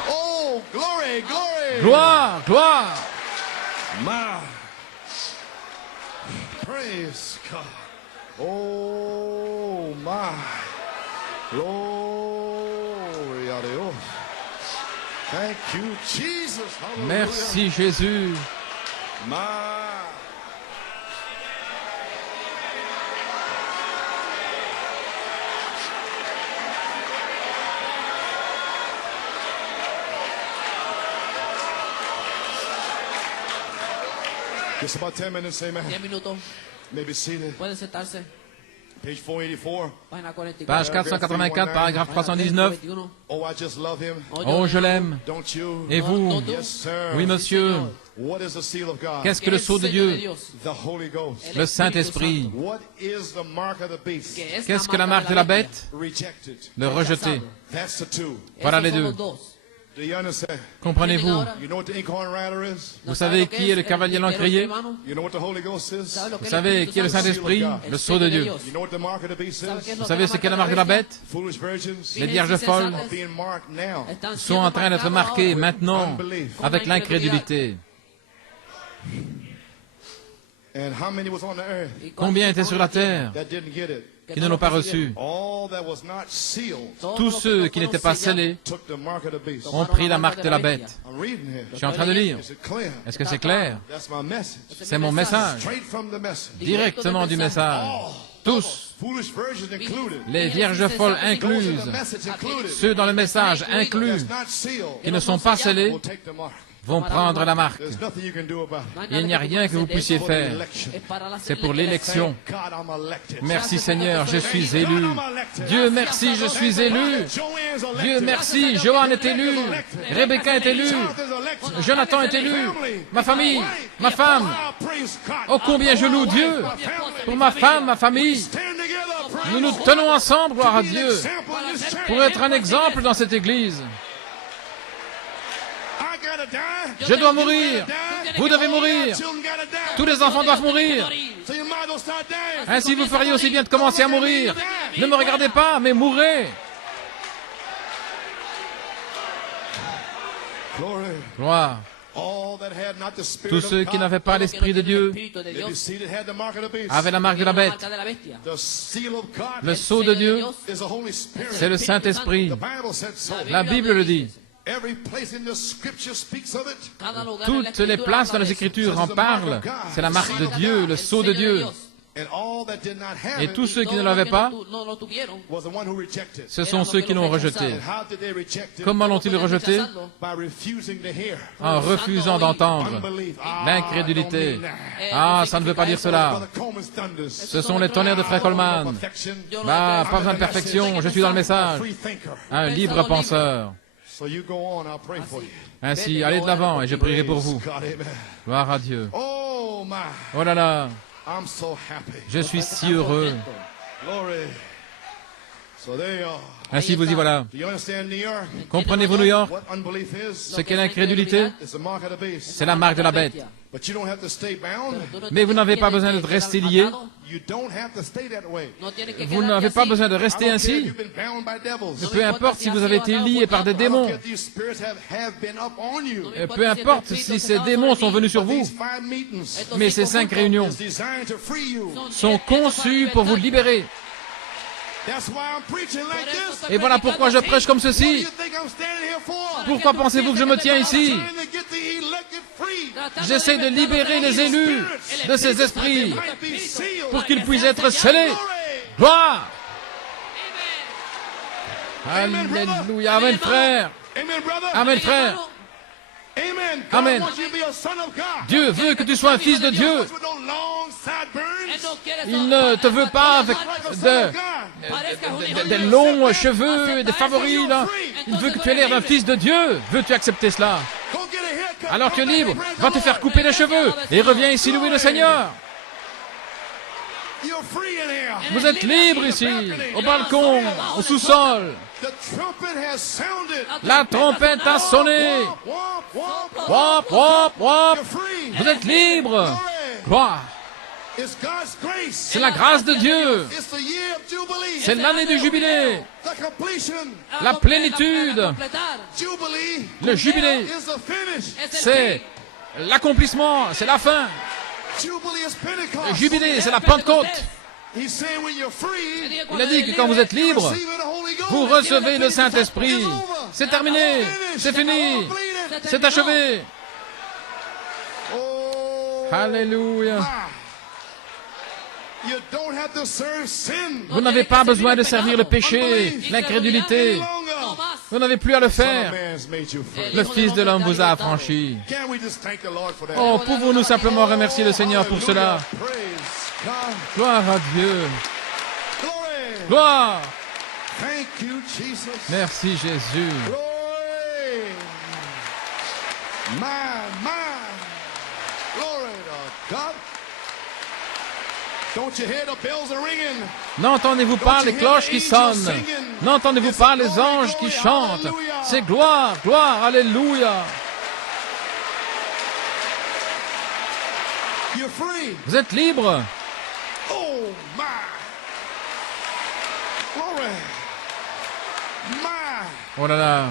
Gloire, gloire. Praise God. Oh my. Glory a Dios. Thank you, Jesus. Hallelujah. Merci Jésus. My. Just about 10 minutes, amen. 10 minutos. Maybe seated. Pueden sentarse. Page 484. Página 44. Page 484, paragraphe 319. Oh, I just love him. Oh, je l'aime. Don't you? Et vous? Yes, sir. Oui, monsieur. What is the seal of God? Qu'est-ce que le sceau de Dieu? The Holy Ghost. Le Saint-Esprit. What is the mark of the beast? Qu'est-ce que la marque de la bête? Rejected. Le rejeté. That's the two. Voilà les deux. Do you understand? Comprenez-vous? You know what the inkhorn rider is? Vous savez qui est le cavalier l'encrier? You know what the Holy Ghost is? Vous savez qui est le Saint-Esprit? Le sceau de Dieu. You know what the mark of the beast is? Vous savez ce qu'est la marque de la bête? Foolish virgins Les vierges folles are being marked now. sont en train d'être marquées maintenant avec l'incrédulité. And how many was on the earth Combien étaient sur la terre that didn't get it? qui ne l'ont pas reçu? All that was not sealed Tous ceux qui n'étaient pas scellés took the mark of the beast. ont pris la marque de la bête. I'm reading here. Je suis en train de lire. Is it clear? Est-ce que c'est clair? That's my message. C'est mon message. Straight from the message. Directement du message. Tous, Foolish virgins included. les vierges folles Those in incluses, the message included. ceux dans le message inclus, That's not sealed. qui ne sont pas scellés, Will take the mark. vont prendre la marque. There's nothing you can do about it. Il n'y a rien que vous puissiez For the faire. election. C'est pour l'élection. God, I'm elected. Merci Seigneur, je suis élu. Dieu merci, je suis élu. Dieu merci, Johan est élu. Rebecca est élue. Jonathan est élu. Ma famille, ma femme. Oh combien je loue Dieu. Pour ma femme, ma famille. Nous nous tenons ensemble, gloire à Dieu, pour être un exemple dans cette église. Je dois mourir. Vous devez mourir. Tous les enfants doivent mourir. Ainsi, vous feriez aussi bien de commencer à mourir. Ne me regardez pas, mais mourrez. Gloire. Tous ceux qui n'avaient pas l'Esprit de Dieu avaient la marque de la bête. Le sceau de Dieu, c'est le Saint-Esprit. La Bible le dit. Toutes les places dans les Écritures en parlent. C'est la marque de Dieu, le sceau de Dieu. Et tous ceux qui ne l'avaient pas, ce sont ceux qui l'ont rejeté. Comment l'ont-ils rejeté? En refusant d'entendre. L'incrédulité. Ah, ça ne veut pas dire cela. Ce sont les tonnerres de Frère Coleman. Bah, pas besoin de perfection, je suis dans le message. Un libre penseur. Ainsi, allez de l'avant et je prierai pour vous. Gloire à Dieu. Oh là là. Je suis si heureux. Ainsi vous y voilà. Comprenez-vous New York? Ce qu'est l'incrédulité, c'est la marque de la bête. Mais vous n'avez pas besoin de rester lié. Vous n'avez pas besoin de rester ainsi. Mais peu importe si vous avez été lié par des démons. Et peu importe si ces démons sont venus sur vous. Mais ces 5 réunions sont conçues pour vous libérer. Et voilà pourquoi je prêche comme ceci. Pourquoi pensez-vous que je me tiens ici? J'essaie de libérer les élus de ces esprits pour qu'ils puissent être scellés. Gloire! Alléluia. Amen, frère. Amen, frère. Amen. Dieu veut que tu sois un fils de Dieu. Il ne te veut pas avec des longs cheveux et des favoris, là. Il veut que tu aies l'air d'un fils de Dieu. Veux-tu accepter cela? Alors tu es libre. Va te faire couper les cheveux et reviens ici louer le Seigneur. Vous êtes libre ici, au balcon, au sous-sol. La trompette a sonné. Wop, wop, wop. Vous êtes libre. Gloire. C'est la grâce de Dieu. C'est l'année du jubilé. La plénitude. Le jubilé, c'est l'accomplissement, c'est la fin. Le jubilé, c'est la Pentecôte. Il a dit que quand vous êtes libre, vous recevez le Saint-Esprit. C'est terminé, c'est fini, c'est achevé. Alléluia. Vous n'avez pas besoin de servir le péché, l'incrédulité. Vous n'avez plus à le faire. Le Fils de l'homme vous a affranchi. Oh, pouvons-nous simplement remercier le Seigneur pour cela? Gloire à Dieu. Gloire. Merci Jésus. N'entendez-vous pas les cloches qui sonnent? N'entendez-vous pas les anges qui chantent? C'est gloire, gloire, alléluia. Vous êtes libre. Oh là là.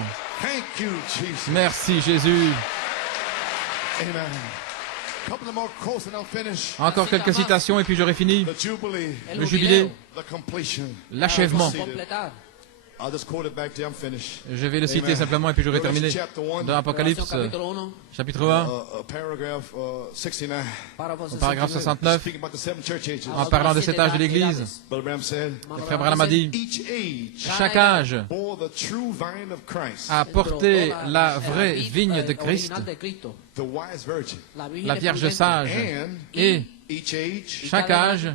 Merci Jésus. Encore quelques citations et puis j'aurai fini. Le jubilé, l'achèvement. Je vais le citer simplement et puis j'aurai terminé. Dans Apocalypse, chapitre 1, au paragraphe 69, en parlant de cet âge de l'Église, le frère Branham a dit, chaque âge a porté la vraie vigne de Christ, la Vierge sage, et chaque âge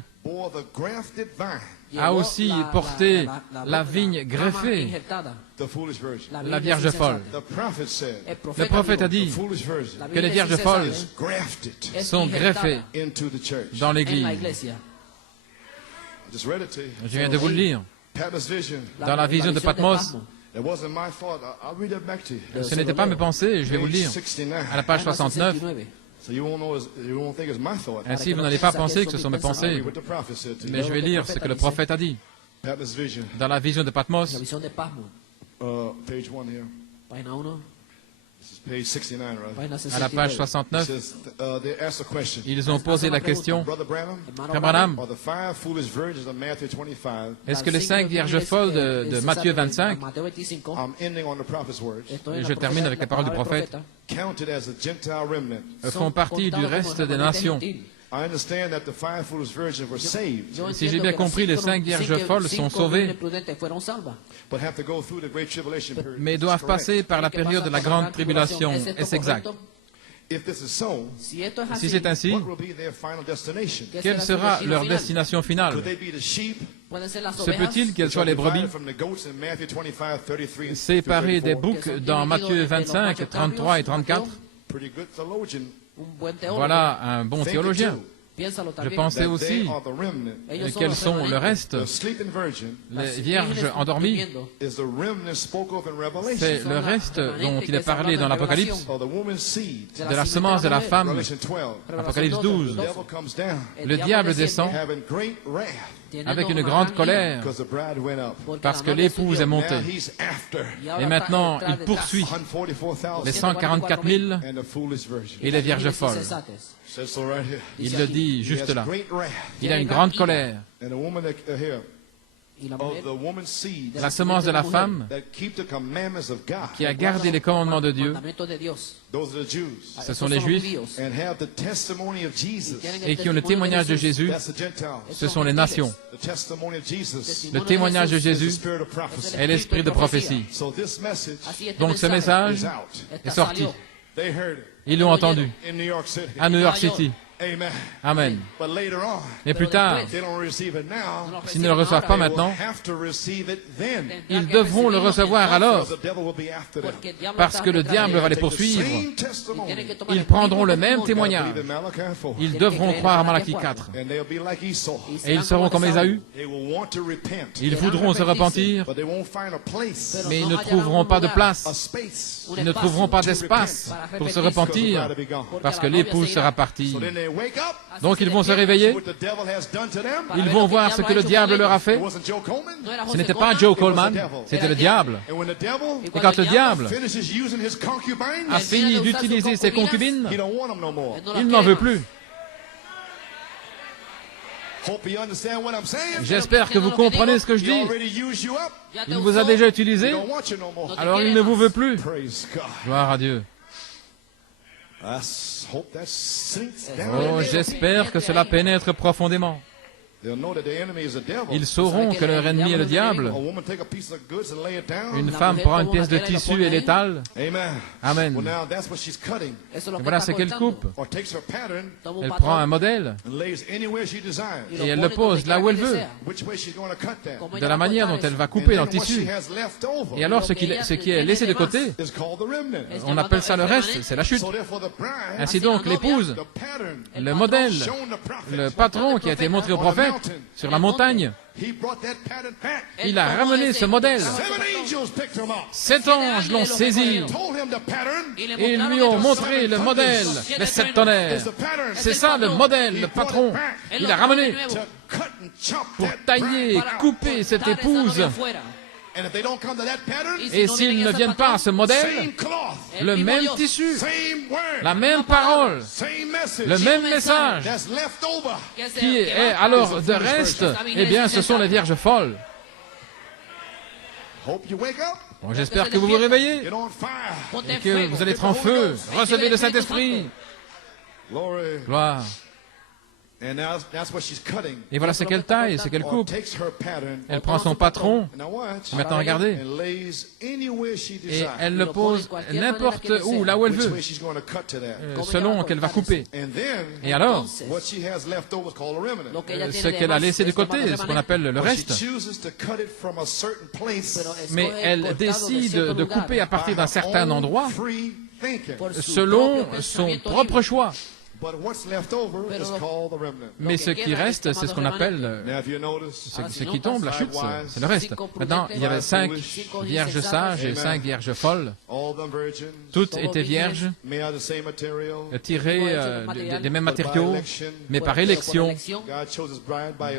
a aussi porté la vigne greffée, la Vierge folle. Le prophète a dit que les Vierges folles sont greffées dans l'Église. Je viens de vous le lire. Dans la vision de Patmos, ce n'était pas mes pensées, je vais vous le lire. À la page 69, ainsi, vous n'allez pas penser que ce sont mes pensées, mais je vais lire ce que le prophète a dit. Dans la vision de Patmos, à la page 69, ils ont posé la question, Frère Branham, est-ce que les 5 vierges folles de Matthieu 25, et je termine avec les paroles du prophète, font partie du reste des nations Si j'ai bien compris, les 5 vierges folles sont sauvées, mais doivent passer par la période de la grande tribulation. Est-ce exact? Si c'est ainsi, quelle sera leur destination finale? Se peut-il qu'elles soient les brebis, séparées des boucs dans Matthieu 25, 33 et 34? Voilà un bon théologien. Je pensais aussi quels sont le reste, les vierges endormies. C'est le reste dont il est parlé dans l'Apocalypse, de la semence de la femme, Apocalypse 12. Le diable descend avec une grande colère parce que l'épouse est montée. Et maintenant, il poursuit les 144 000 et les vierges folles. Il le dit juste là. Il a une grande colère. La semence de la femme qui a gardé les commandements de Dieu, ce sont les Juifs, et qui ont le témoignage de Jésus, ce sont les nations. Le témoignage de Jésus est l'esprit de prophétie. Donc ce message est sorti. Ils l'ont entendu à New York City. Amen. Mais plus tard, s'ils ne le reçoivent pas maintenant, ils devront le recevoir alors, parce que le diable va les poursuivre. Ils prendront le même témoignage. Ils devront croire à Malachie 4. Et ils seront comme Ésaü. Ils voudront se repentir, mais ils ne trouveront pas de place. Ils ne trouveront pas d'espace pour se repentir, parce que l'épouse sera partie. Donc ils vont se réveiller, ils vont voir ce que le diable leur a fait. Ce n'était pas Joe Coleman, c'était le diable. Et quand le diable a fini d'utiliser ses concubines, il n'en veut plus. J'espère que vous comprenez ce que je dis. Il vous a déjà utilisé, alors il ne vous veut plus. Gloire à Dieu. Oh, j'espère que cela pénètre profondément. Ils sauront que leur ennemi est le diable. Une femme prend une pièce de tissu et l'étale. Amen. Et voilà ce qu'elle coupe. Elle prend un modèle et elle le pose là où elle veut, de la manière dont elle va couper dans le tissu. Et alors ce qui est laissé de côté, on appelle ça le reste, c'est la chute. Ainsi donc, l'épouse, le modèle, le patron qui a été montré au prophète, sur la montagne, il a ramené ce modèle. 7 anges l'ont saisi et ils lui ont montré le modèle, les 7 tonnerres. C'est ça le modèle, le patron. Il a ramené pour tailler, couper cette épouse. Et s'ils ne viennent pas à ce modèle, le même tissu, la même parole, le même message, qui est alors de reste, eh bien, ce sont les vierges folles. Bon, j'espère que vous vous réveillez et que vous allez être en feu. Recevez le Saint-Esprit. Gloire. Et voilà ce qu'elle taille, ce qu'elle coupe. Elle prend son patron, maintenant regardez, et elle le pose n'importe où, là où elle veut, selon qu'elle va couper. Et alors, ce qu'elle a laissé de côté, ce qu'on appelle le reste, mais elle décide de couper à partir d'un certain endroit, selon son propre choix. Mais ce qui reste, c'est ce qu'on appelle, ce qui tombe, la chute, c'est le reste. Maintenant, il y avait 5 vierges sages et 5 vierges folles. Toutes étaient vierges, tirées des mêmes matériaux, mais par élection.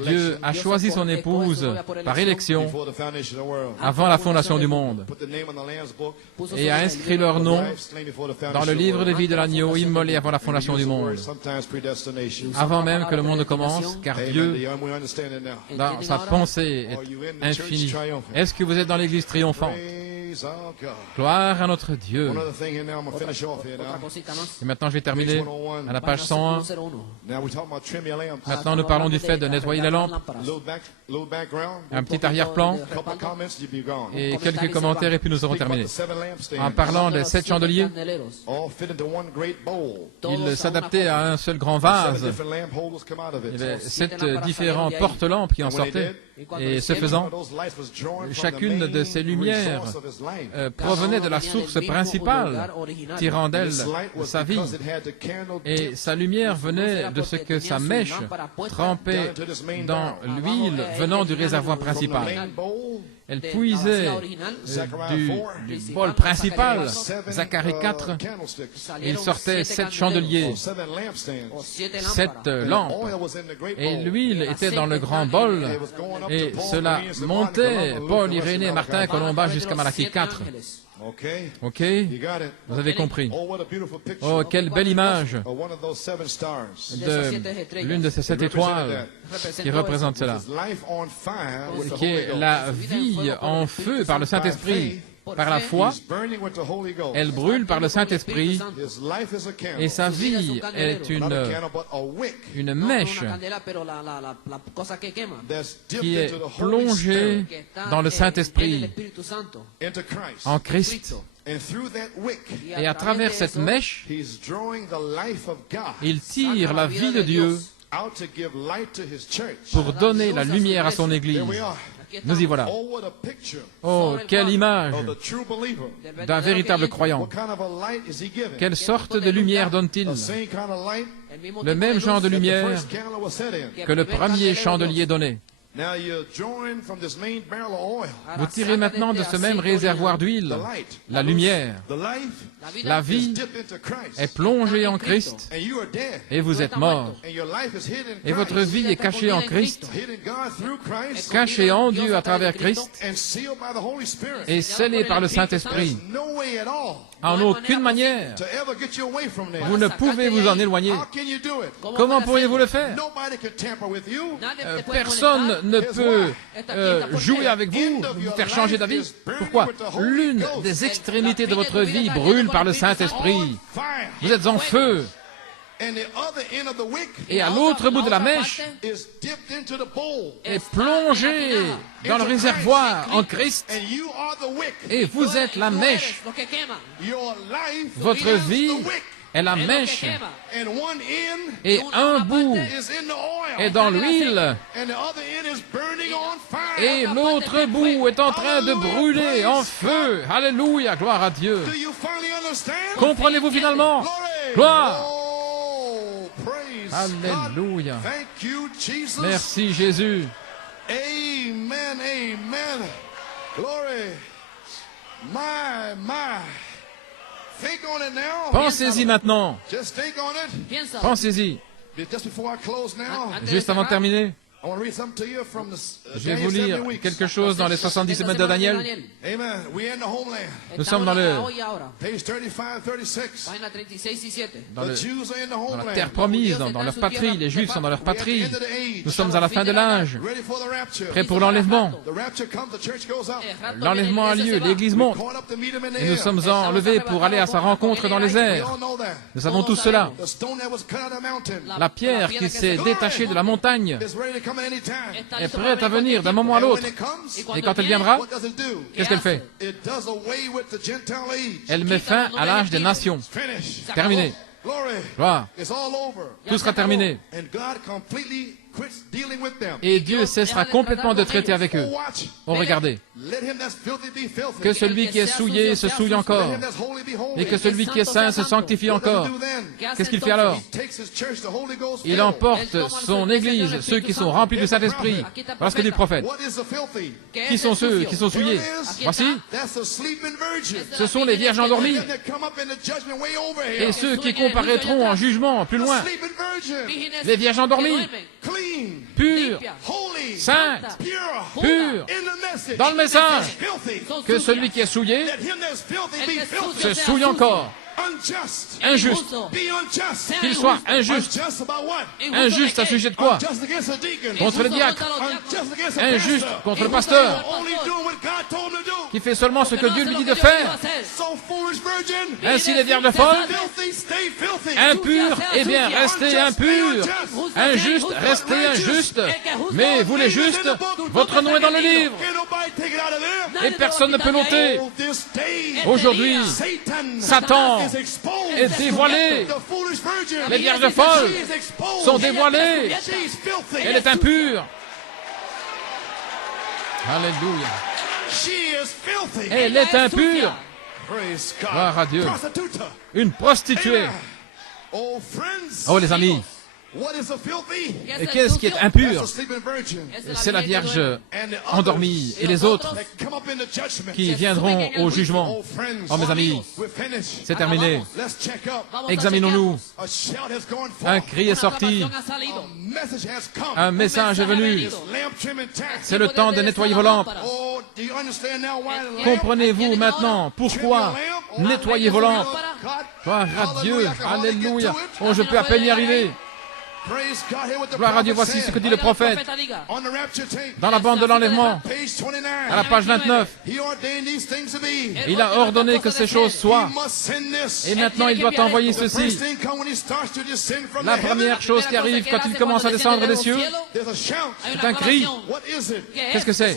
Dieu a choisi son épouse par élection avant la fondation du monde et a inscrit leur nom dans le livre de vie de l'agneau immolé avant la fondation du monde. Avant même que le monde commence, car Dieu, dans sa pensée, est infini. Est-ce que vous êtes dans l'Église triomphante? Gloire à notre Dieu. Et maintenant, je vais terminer à la page 101. Maintenant, nous parlons du fait de nettoyer les lampes. Un petit arrière-plan et quelques commentaires, et puis nous aurons terminé. En parlant des 7 chandeliers, ils s'adaptaient à un seul grand vase. Il y avait 7 différents porte-lampes qui en sortaient. Et ce faisant, chacune de ces lumières provenait de la source principale, tirant d'elle sa vie. Et sa lumière venait de ce que sa mèche trempait dans l'huile venant du réservoir principal. Elle puisait du bol principal, Zacharie 4, il sortait 7 chandeliers, 7 lampes, et l'huile était dans le grand bol, et cela montait, Paul, Irénée, Martin, Colomba, jusqu'à Malachie 4. Ok? Vous avez compris. Oh, quelle belle image de l'une de ces 7 étoiles qui représente cela, qui est la vie en feu par le Saint-Esprit. Par la foi, elle brûle par le Saint-Esprit, et sa vie est une mèche qui est plongée dans le Saint-Esprit, en Christ. Et à travers cette mèche, il tire la vie de Dieu pour donner la lumière à son Église. Nous y voilà. Oh, quelle image d'un véritable croyant. Quelle sorte de lumière donne-t-il? Le même genre de lumière que le premier chandelier donnait. Vous tirez maintenant de ce même réservoir d'huile la lumière. La vie est plongée en Christ et vous êtes mort. Et votre vie est cachée en Christ, cachée en Dieu à travers Christ et scellée par le Saint-Esprit. En aucune manière, vous ne pouvez vous en éloigner. Comment pourriez-vous le faire? Personne ne peut jouer avec vous, vous faire changer d'avis. Pourquoi? L'une des extrémités de votre vie brûle par le Saint-Esprit. Vous êtes en feu. Et à l'autre bout de la mèche est plongé dans le réservoir en Christ. Et vous êtes la mèche. Votre vie est la mèche. Et un bout est dans l'huile. Et l'autre bout est en train de brûler en feu. Alléluia, gloire à Dieu. Comprenez-vous finalement? Gloire. Alléluia. Merci Jésus. Amen, amen. Glory. My. Think on it now. Pensez-y maintenant. Just think on it. Pensez-y. Just before I close now. Juste avant de terminer, I want to read something to you from the je vais vous lire quelque chose dans les 70 semaines de Daniel. Amen. We in the homeland. Nous sommes dans le Page 35, 36. dans The Jews are in the homeland. la terre promise, dans leur patrie. Les Juifs sont dans leur patrie. Nous sommes à la fin de l'âge, Ready for the rapture. prêts pour l'enlèvement. The rapture comes, the church goes up. L'enlèvement a lieu, l'Église monte. Caught up to meet him in the Et nous air. sommes enlevés pour aller à sa rencontre dans les We airs. all know that. Nous savons tous cela. The stone that was cut out of the mountain La pierre qui s'est détachée de la montagne is ready to come at any time. est prête à venir d'un moment à And when l'autre. it comes, Et quand elle viendra, what does it do? qu'est-ce qu'elle fait? It does away with the Gentile age. Elle met fin à l'âge des nations. Finish. Terminé. Glory. Gloire. It's all over. Tout sera terminé. And God completely quits dealing with them. Et Dieu cessera complètement de traiter avec eux. Oh, watch. Oh, regardez. Let him that's filthy be filthy. Que celui qui est souillé se souille encore. Let him that's holy be holy. Et que celui qui est saint se sanctifie What does encore. he do then? Qu'est-ce qu'il fait alors? He takes his church, the Holy Ghost Il filled. emporte son Église, ceux qui sont remplis du Saint-Esprit. Voilà ce que dit le prophète. What is the filthy? Qui sont ceux qui sont souillés? Voici, That's the sleeping virgin. ce sont les vierges endormies. Them that come up in the judgment way over here. Et ceux qui comparaîtront en jugement plus loin. Sleeping virgin. Les vierges endormies, Clean. pures, Holy. saintes, Pure. pures, In the message. dans le message. Filthy. Que celui qui est souillé Let him that's filthy be filthy. se souille encore. Unjust. Injuste. Be unjust. Qu'il soit injuste. Unjust about what? Injuste à sujet de quoi? Unjust against a deacon. Contre le diacre. Unjust against a Injuste pastor. contre le pasteur. Only doing what God told him to do. qui fait seulement ce que Dieu lui dit de faire. Ainsi les vierges folles, impures, eh bien, restez impures. Injustes, restez injustes. Mais vous les justes, votre nom est dans le livre. Et personne ne peut l'ôter. Aujourd'hui, Satan est dévoilé. Les vierges folles sont dévoilées. Elle est impure. Alléluia. Elle est impure. Gloire à Dieu. Une prostituée. Oh les amis. Et qu'est-ce qui est impur? C'est la Vierge endormie et les autres qui viendront au jugement. Oh mes amis, c'est terminé. Examinons-nous. Un cri est sorti. Un message est venu. C'est le temps de nettoyer vos lampes. Comprenez-vous maintenant pourquoi nettoyer vos lampes? Gloire à Dieu. Alléluia. Oh, je peux à peine y arriver. Gloire à Dieu, voici ce que dit le prophète dans la bande de l'enlèvement, à la page 29. Il a ordonné que ces choses soient. Et maintenant, il doit envoyer ceci. La première chose qui arrive quand il commence à descendre des cieux, c'est un cri. Qu'est-ce que c'est?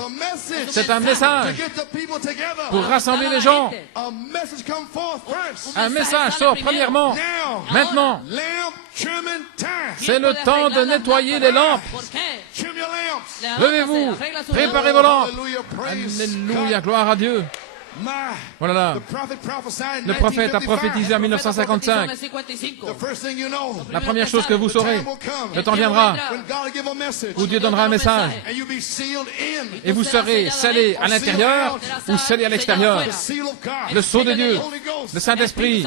C'est un message pour rassembler les gens. Un message sort premièrement. Maintenant, c'est le temps de nettoyer les lampes. Levez-vous, préparez vos lampes. Alléluia, gloire à Dieu. Voilà. Le prophète a prophétisé en 1955. La première chose que vous saurez, le temps viendra où Dieu donnera un message et vous serez scellés à l'intérieur ou scellés à l'extérieur. Le sceau de Dieu, le Saint-Esprit,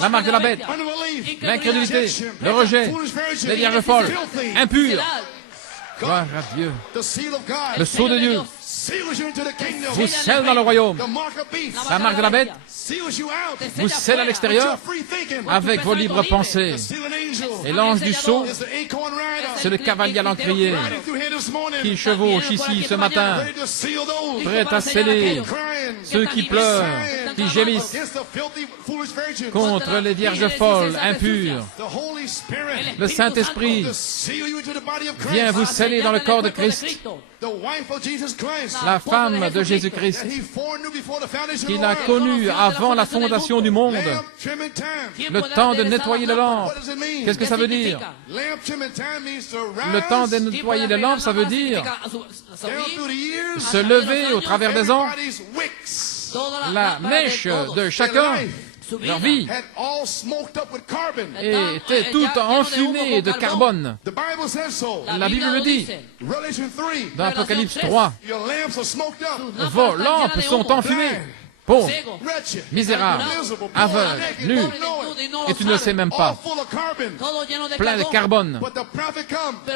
la marque de la bête, l'incrédulité, le rejet, les vierges folles, impures. Gloire à Dieu. Le sceau de Dieu vous scelle dans le royaume. La marque de la bête vous scelle à l'extérieur avec vos libres pensées. Et l'ange du sceau, c'est le cavalier à l'encrier qui chevauche ici ce matin, prêt à sceller ceux qui pleurent, qui gémissent contre les vierges folles, impures. Le Saint-Esprit vient vous sceller dans le corps de Christ. La femme de Jésus-Christ, qu'il a connue avant la fondation du monde. Le temps de nettoyer les lampes. Qu'est-ce que ça veut dire? Le temps de nettoyer les lampes, ça veut dire se lever au travers des ans. La mèche de chacun, leur vie, était toute enfumée de carbone. La Bible le dit dans Apocalypse 3. Vos lampes sont enfumées. Pauvre, misérable, aveugle, nu, et tu ne le sais même pas. Plein de carbone.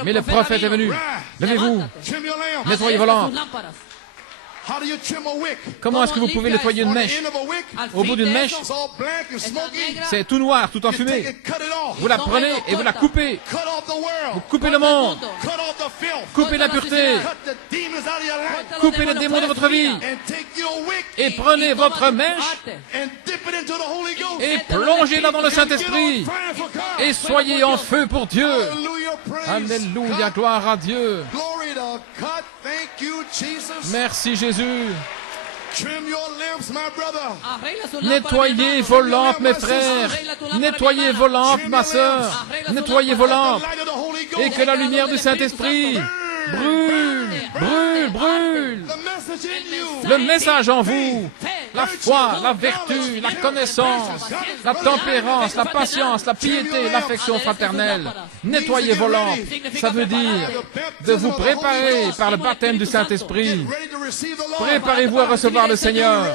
Mais le prophète est venu. Levez-vous, nettoyez vos lampes. Comment est-ce que vous pouvez nettoyer une mèche? Au bout d'une mèche, c'est tout noir, tout enfumé. Vous la prenez et vous la coupez. Vous coupez le monde. Coupez l'impureté. Coupez les démons de votre vie. Et prenez votre mèche et plongez-la dans le Saint-Esprit. Et soyez en feu pour Dieu. Alléluia, gloire à Dieu. Merci Jésus. Nettoyez vos lampes, mes frères. Nettoyez vos lampes, ma sœur. Nettoyez vos lampes. Et que la lumière du Saint-Esprit brûle, brûle, brûle. Le message en vous, la foi, la vertu, la connaissance, la tempérance, la patience, la piété, l'affection fraternelle. Nettoyez vos lampes. Ça veut dire de vous préparer par le baptême du Saint-Esprit. Préparez-vous à recevoir le Seigneur.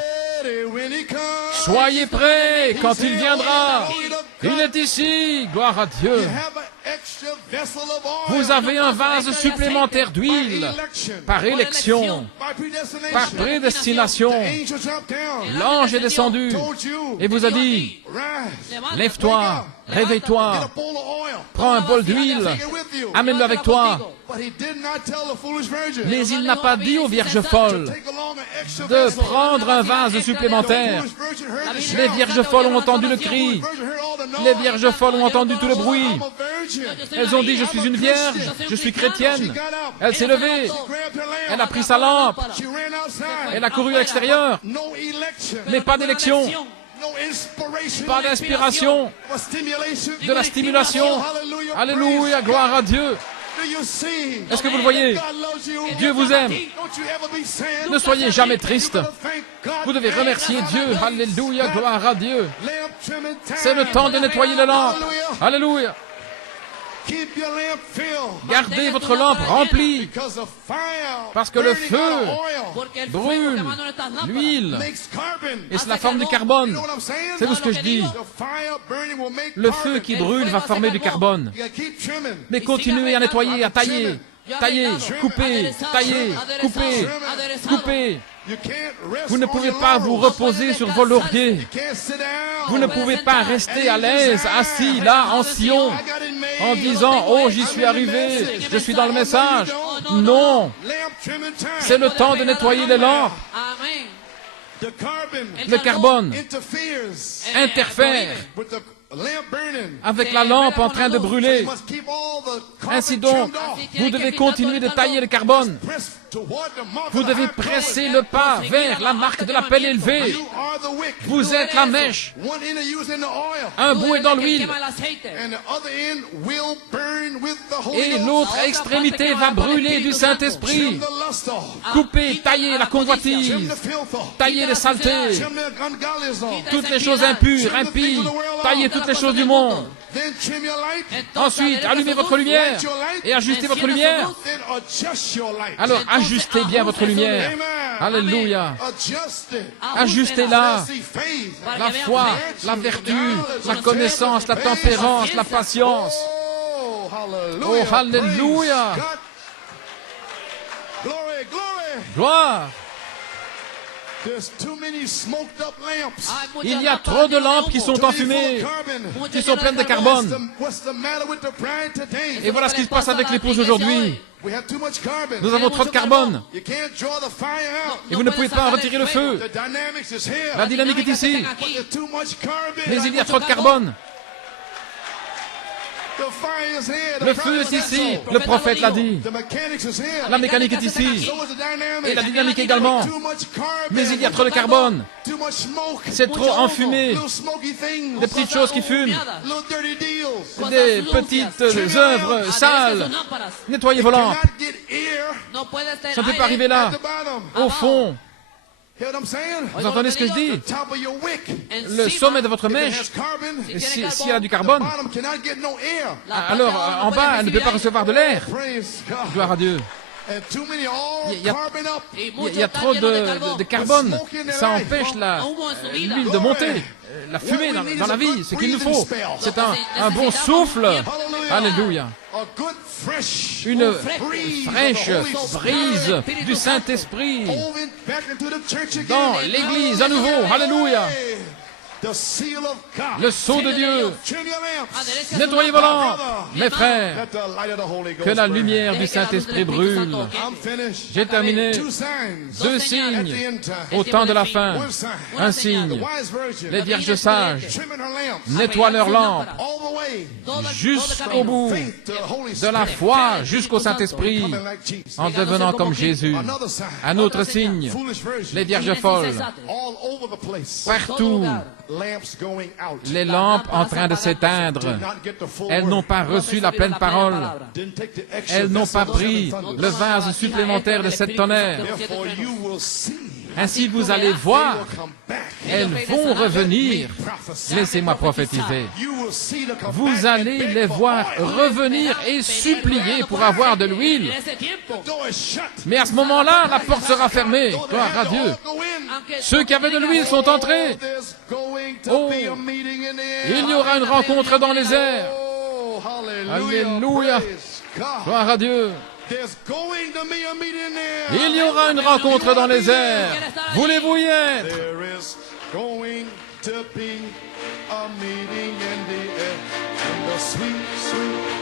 Soyez prêts quand il viendra. Il est ici. Gloire à Dieu. Vous avez un vase supplémentaire d'huile par élection, par prédestination. L'ange est descendu et vous a dit, lève-toi, réveille-toi, prends un bol d'huile, amène-le avec toi. Mais il n'a pas dit aux vierges folles de prendre un vase supplémentaire. Les vierges folles ont entendu le cri. Les vierges folles ont entendu tout le bruit. Elles ont dit, je suis une vierge, je suis chrétienne. Elle s'est levée. Elle a pris sa lampe. Elle a couru à l'extérieur. Mais pas d'élection. Pas d'inspiration. De la stimulation. Alléluia, gloire à Dieu. Est-ce que vous le voyez? Dieu vous aime. Ne soyez jamais triste. Vous devez remercier Dieu. Alléluia, gloire à Dieu. C'est le temps de nettoyer les lampes. Alléluia. Gardez votre lampe remplie, parce que le feu brûle l'huile et cela forme du carbone. C'est tout ce que je dis. Le feu qui brûle va former du carbone. Mais continuez à nettoyer, à tailler, tailler, couper, tailler, couper, couper. Vous ne pouvez pas vous reposer sur vos lauriers. Vous ne pouvez pas rester à l'aise, assis là, en Sion, en disant, oh, j'y suis arrivé, je suis dans le message. Non. C'est le temps de nettoyer les lampes. Le carbone interfère avec la lampe en train de brûler. Ainsi donc, vous devez continuer de tailler le carbone. Vous devez presser le pas vers la marque de la pelle élevée. Vous êtes la mèche. Un bout est dans l'huile. Et l'autre extrémité va brûler du Saint-Esprit. Coupez, taillez la convoitise. Taillez les saletés. Toutes les choses impures, impies. Taillez toutes les choses du monde. Ensuite, allumez votre lumière et ajustez votre lumière. Alors, ajustez bien votre lumière. Alléluia. Ajustez-la. La foi, la vertu, la connaissance, la tempérance, la patience. Oh, alléluia. Gloire. Il y a trop de lampes qui sont enfumées, qui sont pleines de carbone. Et voilà ce qui se passe avec l'épouse aujourd'hui. Nous avons trop de carbone. Et vous ne pouvez pas en retirer le feu. La dynamique est ici. Mais il y a trop de carbone. Le feu est ici, le prophète l'a dit. La mécanique est ici. Et la dynamique également. Mais il y a trop de carbone. C'est trop enfumé. Des petites choses qui fument. Des petites œuvres sales. Nettoyez vos lampes. Ça ne peut pas arriver là. Au fond. Vous entendez ce que je dis? Le sommet de votre mèche, s'il y a du carbone, alors en bas, elle ne peut pas recevoir de l'air. Gloire à Dieu. Il y a trop de carbone. Ça empêche l'huile de monter. La fumée dans la vie, c'est qu'il nous faut. C'est un bon souffle. Alléluia. Une fraîche brise du Saint-Esprit dans l'Église à nouveau. Alléluia. Le sceau de Dieu. Nettoyez vos lampes, mes frères. Que la lumière du Saint-Esprit brûle. J'ai terminé. 2 signes au temps de la fin. Un signe. Les vierges sages nettoient leurs lampes jusqu'au bout de la foi, jusqu'au Saint-Esprit, en devenant comme Jésus. Un autre signe. Les vierges folles. Partout. Les lampes en train de s'éteindre. Elles n'ont pas reçu la pleine parole. Elles n'ont pas pris le vase supplémentaire de cette tonnerre. Ainsi vous allez voir, elles vont revenir. Laissez-moi prophétiser. Vous allez les voir revenir et supplier pour avoir de l'huile. Mais à ce moment-là, la porte sera fermée. Gloire à Dieu. Ceux qui avaient de l'huile sont entrés. Oh, il y aura une rencontre dans les airs. Oh, Alléluia. Praise God. Gloire à Dieu. There's going to be a meeting there. Il y aura une rencontre dans les airs. Voulez-vous y être? There is going to be a meeting in the air. And the sweet, sweet